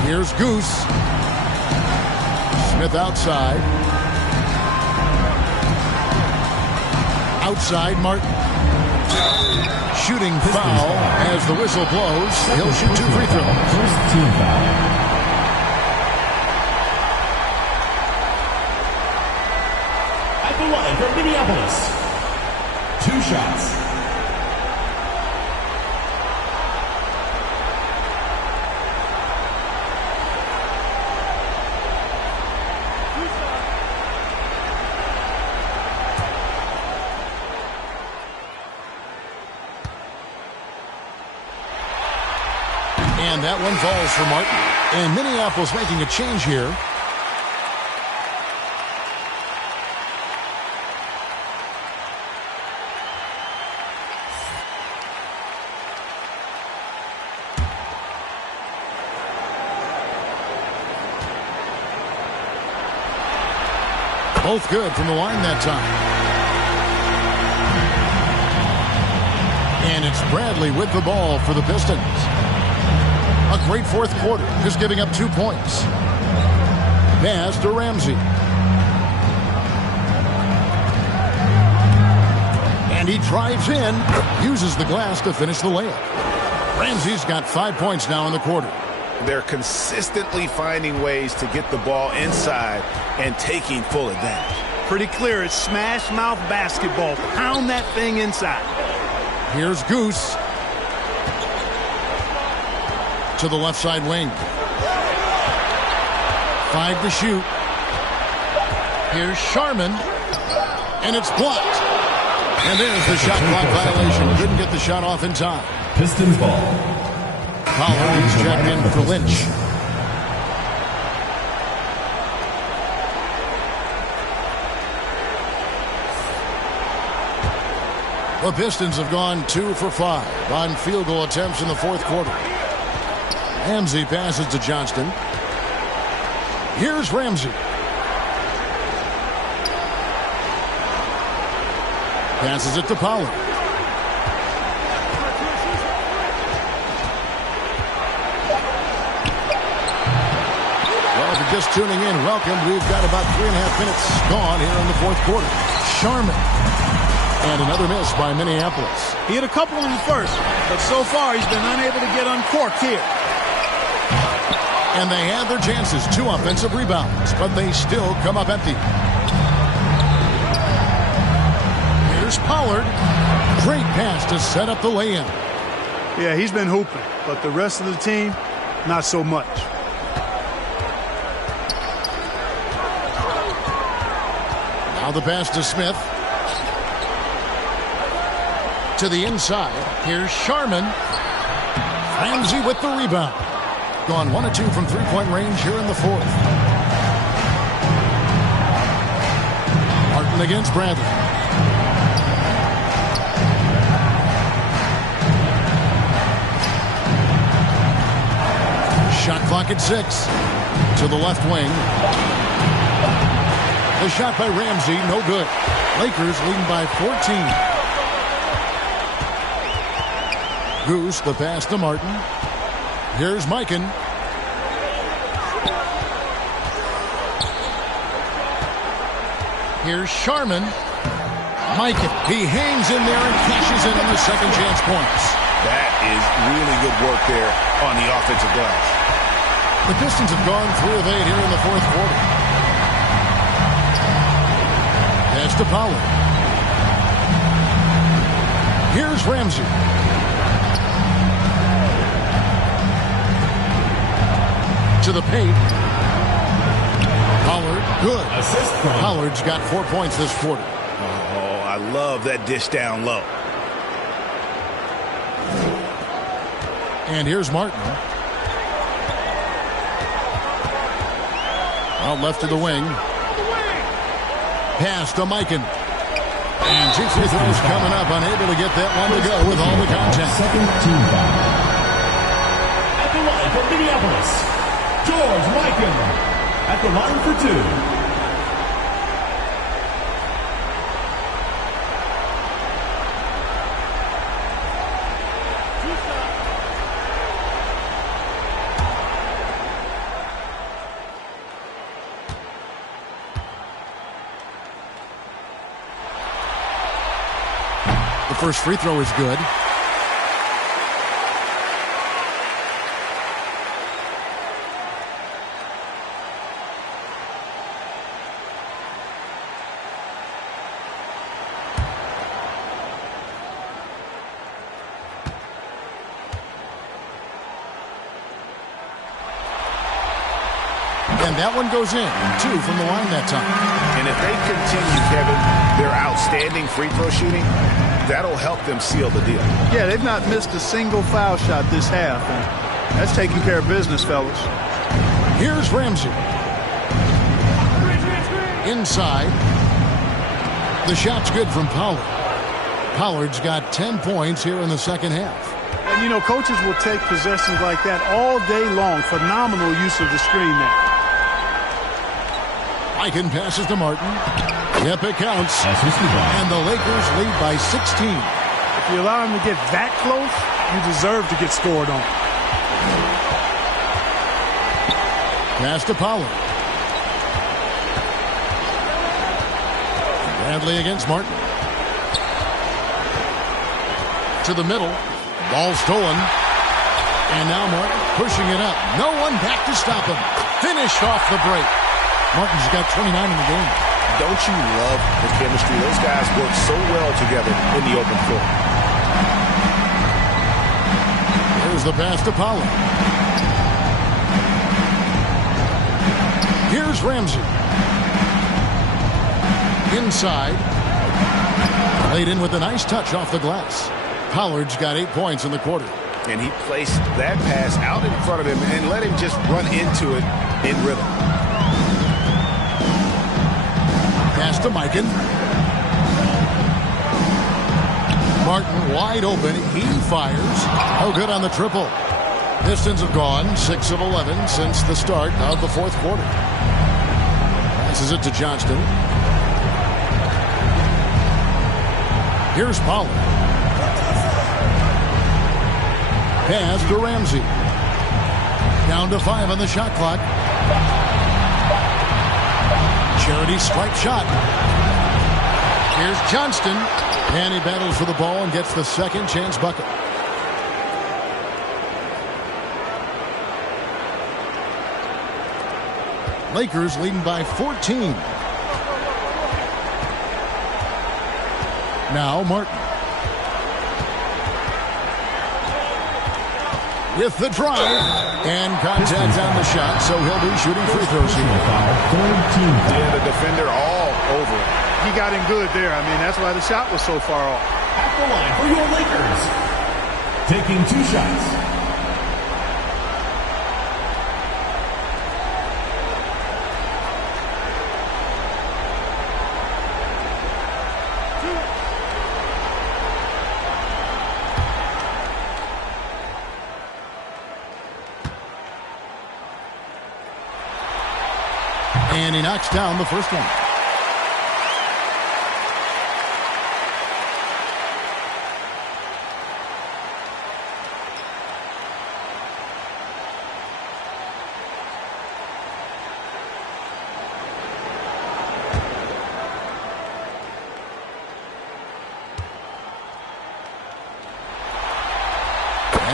Here's Goose. Smith outside. Outside, Martin. Shooting foul as the whistle blows. He'll shoot 2 free throws. First team foul. one from Minneapolis. 2 shots. And that one falls for Martin. And Minneapolis making a change here. Both good from the line that time. And it's Bradley with the ball for the Pistons. A great fourth quarter, just giving up 2 points. Pass to Ramsey. And he drives in, uses the glass to finish the layup. Ramsey's got 5 points now in the quarter. They're consistently finding ways to get the ball inside and taking full advantage. Pretty clear, it's smash mouth basketball. Pound that thing inside. Here's Goose. To the left side wing. 5 to shoot. Here's Sharman. And it's blocked. And there's the shot clock violation. Didn't get the shot off in time. Pistons ball. Pollard is checked in for Lynch. The Pistons have gone 2 for 5 on field goal attempts in the fourth quarter. Ramsey passes to Johnston. Here's Ramsey. Passes it to Pollard. Well, if you're just tuning in, welcome. We've got about 3.5 minutes gone here in the fourth quarter. Sharman. And another miss by Minneapolis. He had a couple in the first, but so far he's been unable to get uncorked here. And they had their chances. 2 offensive rebounds, but they still come up empty. Here's Pollard. Great pass to set up the lay-in. Yeah, he's been hooping, but the rest of the team, not so much. Now the pass to Smith. To the inside. Here's Sharman. Ramsey with the rebound. Gone 1 of 2 from three-point range here in the fourth. Martin against Bradley. Shot clock at 6. To the left wing. The shot by Ramsey, no good. Lakers leading by 14. Goose, the pass to Martin. Here's Mikan. Here's Sharman. Mikan. He hangs in there and cashes in on the second chance points. That is really good work there on the offensive glass. The Pistons have gone 3 of 8 here in the fourth quarter. Pass to Pollard. Here's Ramsey. To the paint. Pollard, good. Pollard's got 4 points this quarter. Oh, I love that dish down low. And here's Martin. Out left to the wing. Pass to Mikan. And 2 free throws coming up. Unable to get that one to go with all the contact. Second team foul. At the line for Minneapolis, George Mikan at the line for 2. The first free throw is good. And that one goes in. 2 from the line that time. And if they continue, Kevin, their outstanding free throw shooting, that'll help them seal the deal. Yeah, they've not missed a single foul shot this half. And that's taking care of business, fellas. Here's Ramsey. Inside. The shot's good from Pollard. Pollard's got 10 points here in the second half. And, you know, coaches will take possessions like that all day long. Phenomenal use of the screen there. Eichen passes to Martin. Yep, it counts. And the Lakers lead by 16. If you allow him to get that close, you deserve to get scored on. Pass to Pollard. Bradley against Martin. To the middle. Ball stolen. And now Martin pushing it up. No one back to stop him. Finished off the break. Martin's got 29 in the game. Don't you love the chemistry? Those guys work so well together in the open floor. There's the pass to Pollard. Here's Ramsey. Inside. Laid in with a nice touch off the glass. Pollard's got 8 points in the quarter. And he placed that pass out in front of him and let him just run into it in rhythm. Pass to Mikan. Martin wide open. He fires. Oh, good on the triple. Pistons have gone 6 of 11 since the start of the fourth quarter. Passes it to Johnston. Here's Pollard. Pass to Ramsey. Down to 5 on the shot clock. Charity stripe shot. Here's Johnston. And he battles for the ball and gets the second chance bucket. Lakers leading by 14. Now Martin. With the drive. And contact on the shot, so he'll be shooting free throws here. Yeah, the defender all over it. He got in good there. I mean, that's why the shot was so far off. At the line for your Lakers. Taking 2 shots. And he knocks down the first one.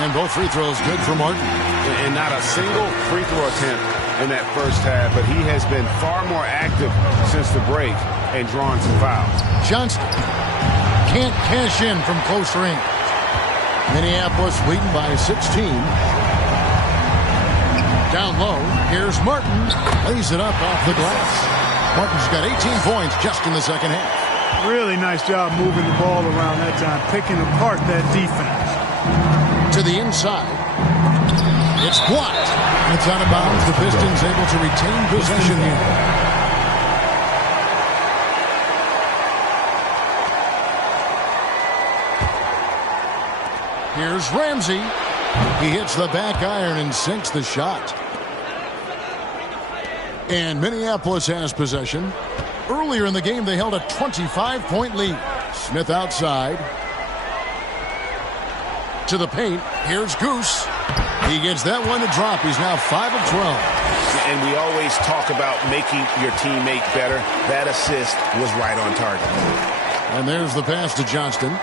And both free throws good for Martin. And not a single free throw attempt in that first half, but he has been far more active since the break and drawn some fouls. Johnston can't cash in from close range. Minneapolis leading by 16. Down low, here's Martin. Lays it up off the glass. Martin's got 18 points just in the second half. Really nice job moving the ball around that time, picking apart that defense. To the inside. It's blocked. It's out of bounds. The Pistons able to retain possession here. Here's Ramsey. He hits the back iron and sinks the shot. And Minneapolis has possession. Earlier in the game, they held a 25-point lead. Smith outside. To the paint. Here's Goose. He gets that one to drop. He's now 5 of 12. And we always talk about making your teammate better. That assist was right on target. And there's the pass to Johnston.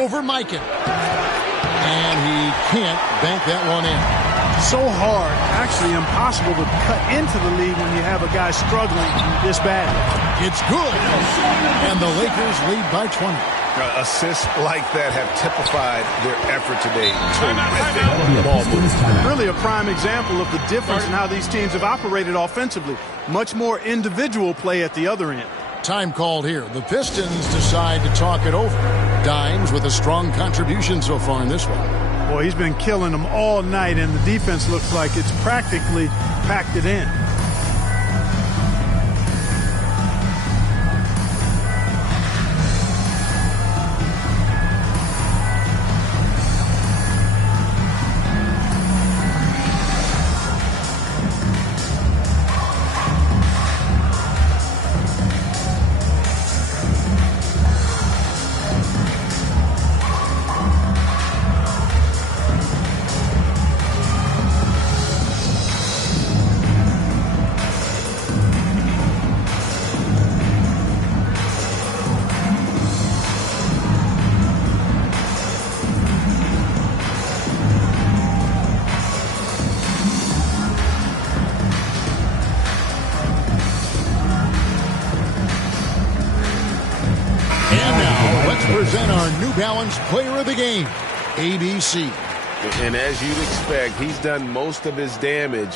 Over Mikan. And he can't bank that one in. So hard, actually impossible to cut into the lead when you have a guy struggling this bad. It's good. And the Lakers lead by 20. Assists like that have typified their effort today. Really a prime example of the difference in how these teams have operated offensively. Much more individual play at the other end. Time called here. The Pistons decide to talk it over. Dimes with a strong contribution so far in this one. Boy, he's been killing them all night, and the defense looks like it's practically packed it in. Present our New Balance Player of the Game, ABC. And as you'd expect, he's done most of his damage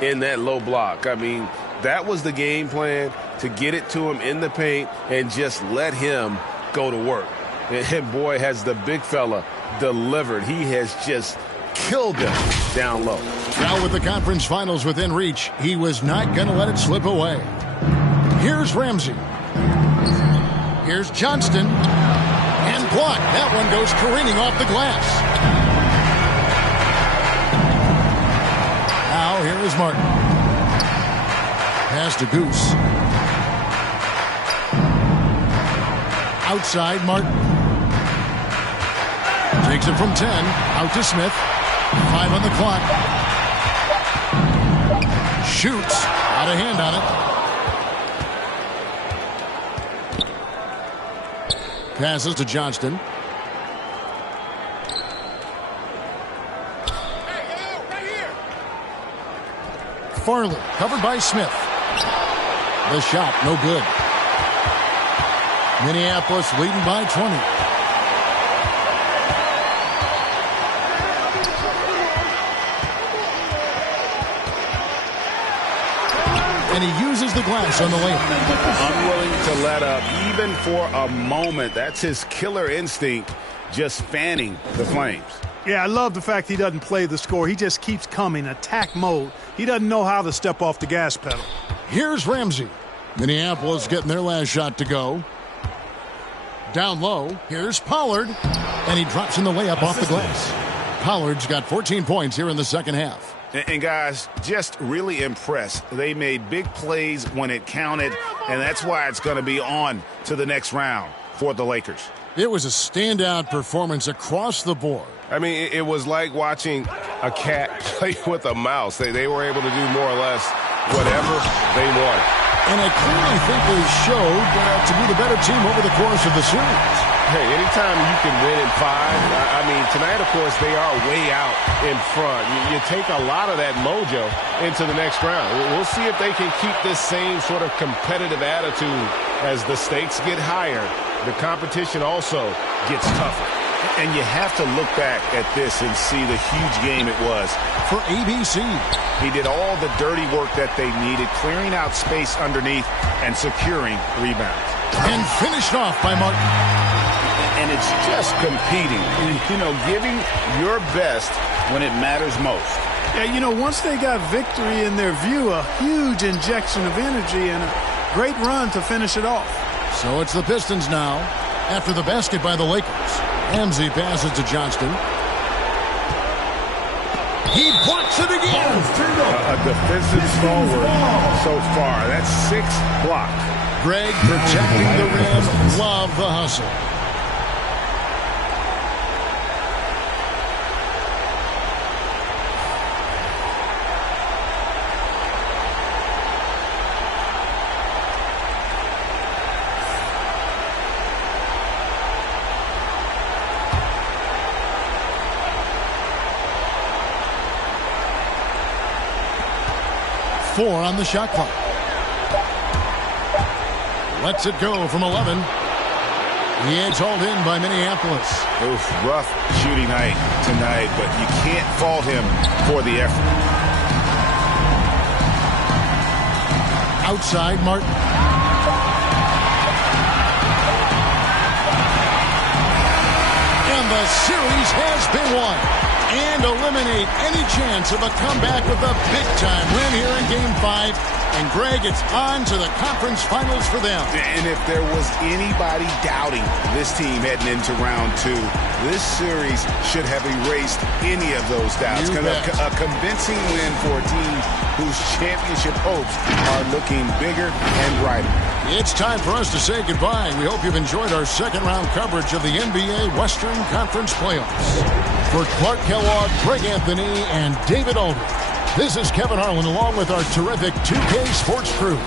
in that low block. I mean, that was the game plan, to get it to him in the paint and just let him go to work. And boy, has the big fella delivered. He has just killed them down low. Now with the conference finals within reach, he was not going to let it slip away. Here's Ramsey. Here's Johnston. And blocked. That one goes careening off the glass. Now here is Martin. Pass to Goose. Outside Martin. Takes it from 10. Out to Smith. 5 on the clock. Shoots. Out of hand on it. Passes to Johnston. Farley covered by Smith. The shot, no good. Minneapolis leading by 20. And he uses the glass on the layup. Unwilling to let up even for a moment. That's his killer instinct, just fanning the flames. Yeah, I love the fact he doesn't play the score. He just keeps coming, attack mode. He doesn't know how to step off the gas pedal. Here's Ramsey. Minneapolis getting their last shot to go. Down low, here's Pollard. And he drops in the layup off the glass. Pollard's got 14 points here in the second half. And guys, just really impressed. They made big plays when it counted, and that's why it's going to be on to the next round for the Lakers. It was a standout performance across the board. I mean, it was like watching a cat play with a mouse. They were able to do more or less whatever they wanted. And I clearly think they showed to be the better team over the course of the series. Hey, anytime you can win in 5, I mean, tonight, of course, they are way out in front. You take a lot of that mojo into the next round. We'll see if they can keep this same sort of competitive attitude as the stakes get higher. The competition also gets tougher. And you have to look back at this and see the huge game it was for ABC. He did all the dirty work that they needed, clearing out space underneath and securing rebounds. And finished off by Martin. And it's just competing, giving your best when it matters most. Yeah, once they got victory in their view, a huge injection of energy and a great run to finish it off. So it's the Pistons now after the basket by the Lakers. Ramsey passes to Johnston. He blocks it again. A defensive stalwart so far. That's 6 blocks. Greg protecting the rim. Love the hustle. Four on the shot clock. Lets it go from 11. It's hauled in by Minneapolis. Oof, rough shooting night tonight, but you can't fault him for the effort. Outside, Martin. And the series has been won. And eliminate any chance of a comeback with a big-time win here in Game 5. And, Greg, it's on to the conference finals for them. And if there was anybody doubting this team heading into round 2, this series should have erased any of those doubts. A convincing win for a team whose championship hopes are looking bigger and brighter. It's time for us to say goodbye. We hope you've enjoyed our second-round coverage of the NBA Western Conference Playoffs. For Clark Kellogg, Greg Anthony, and David Aldridge, this is Kevin Harlan along with our terrific 2K Sports crew.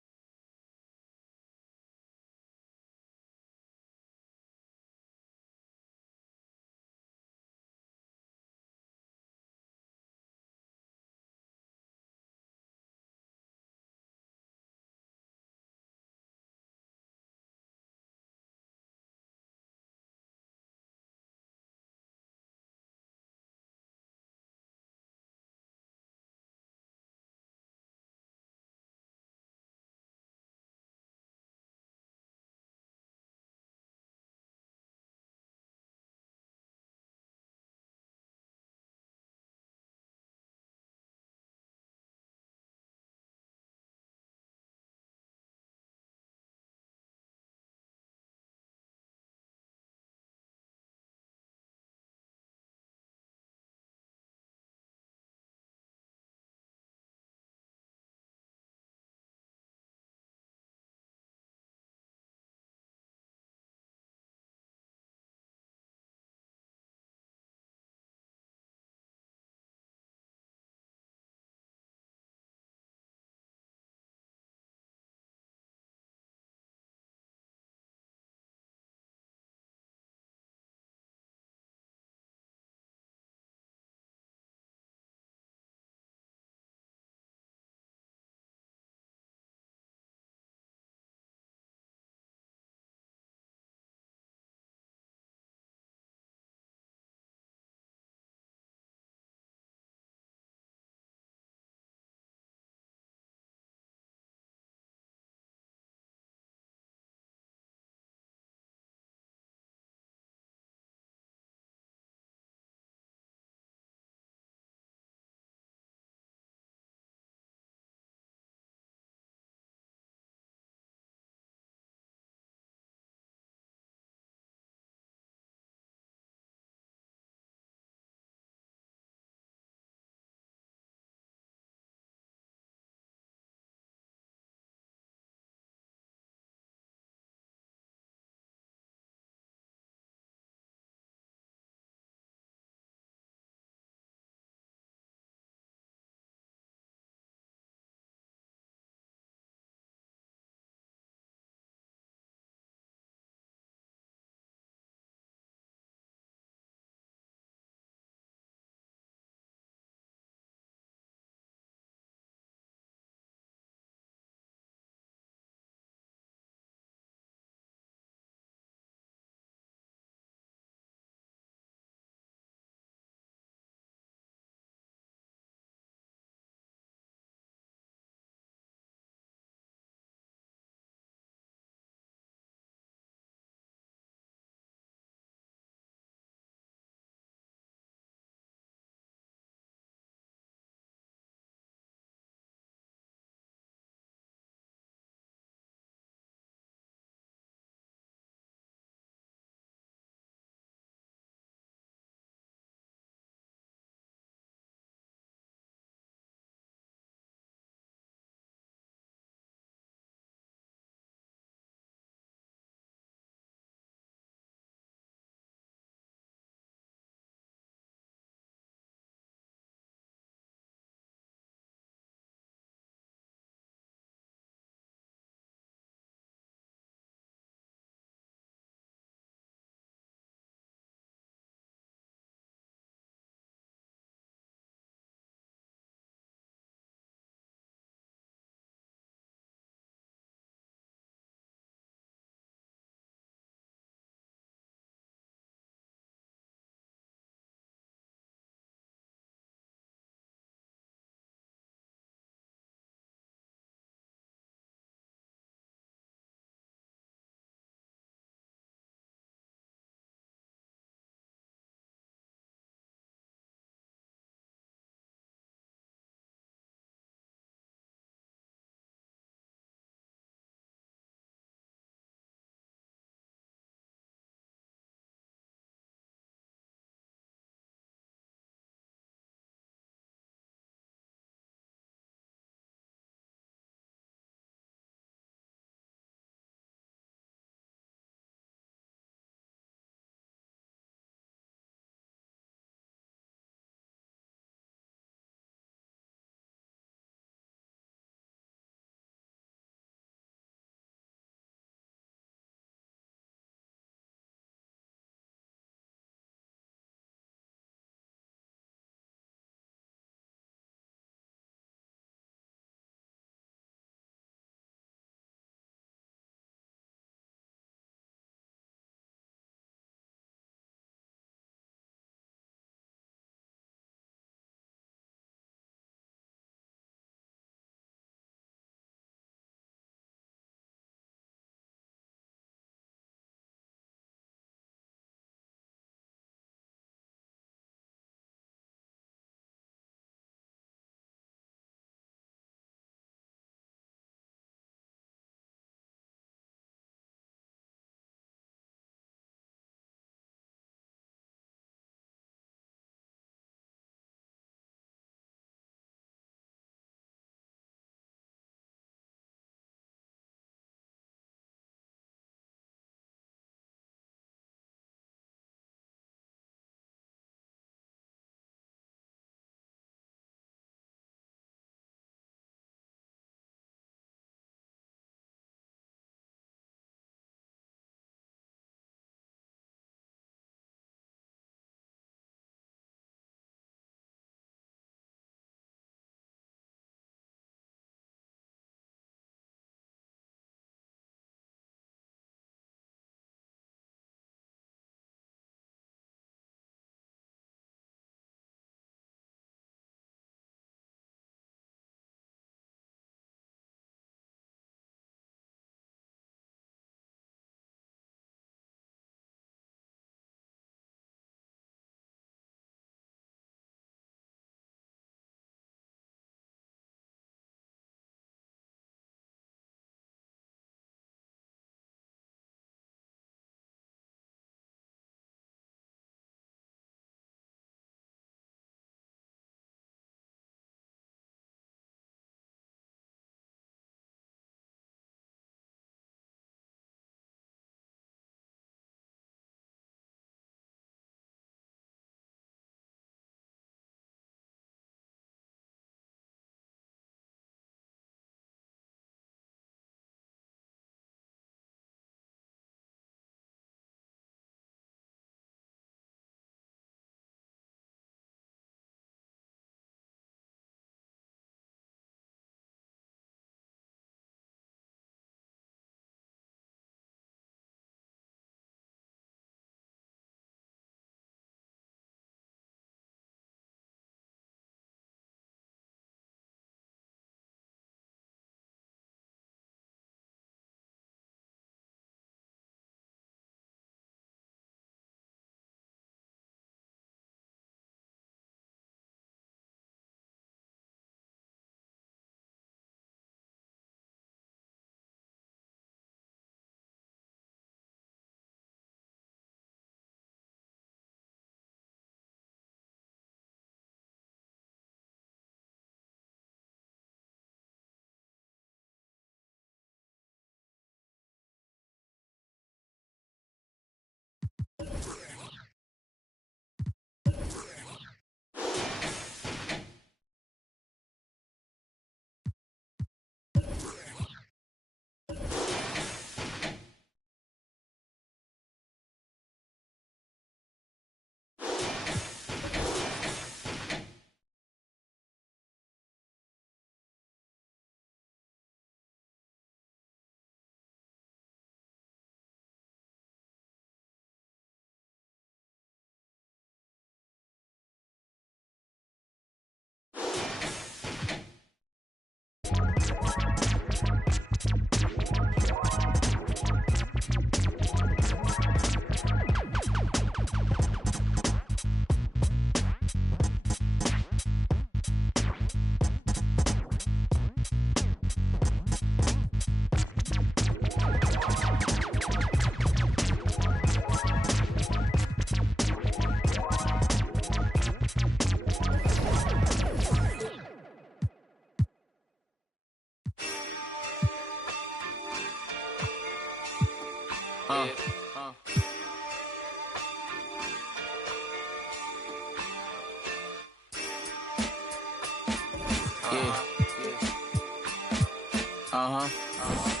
Uh-huh.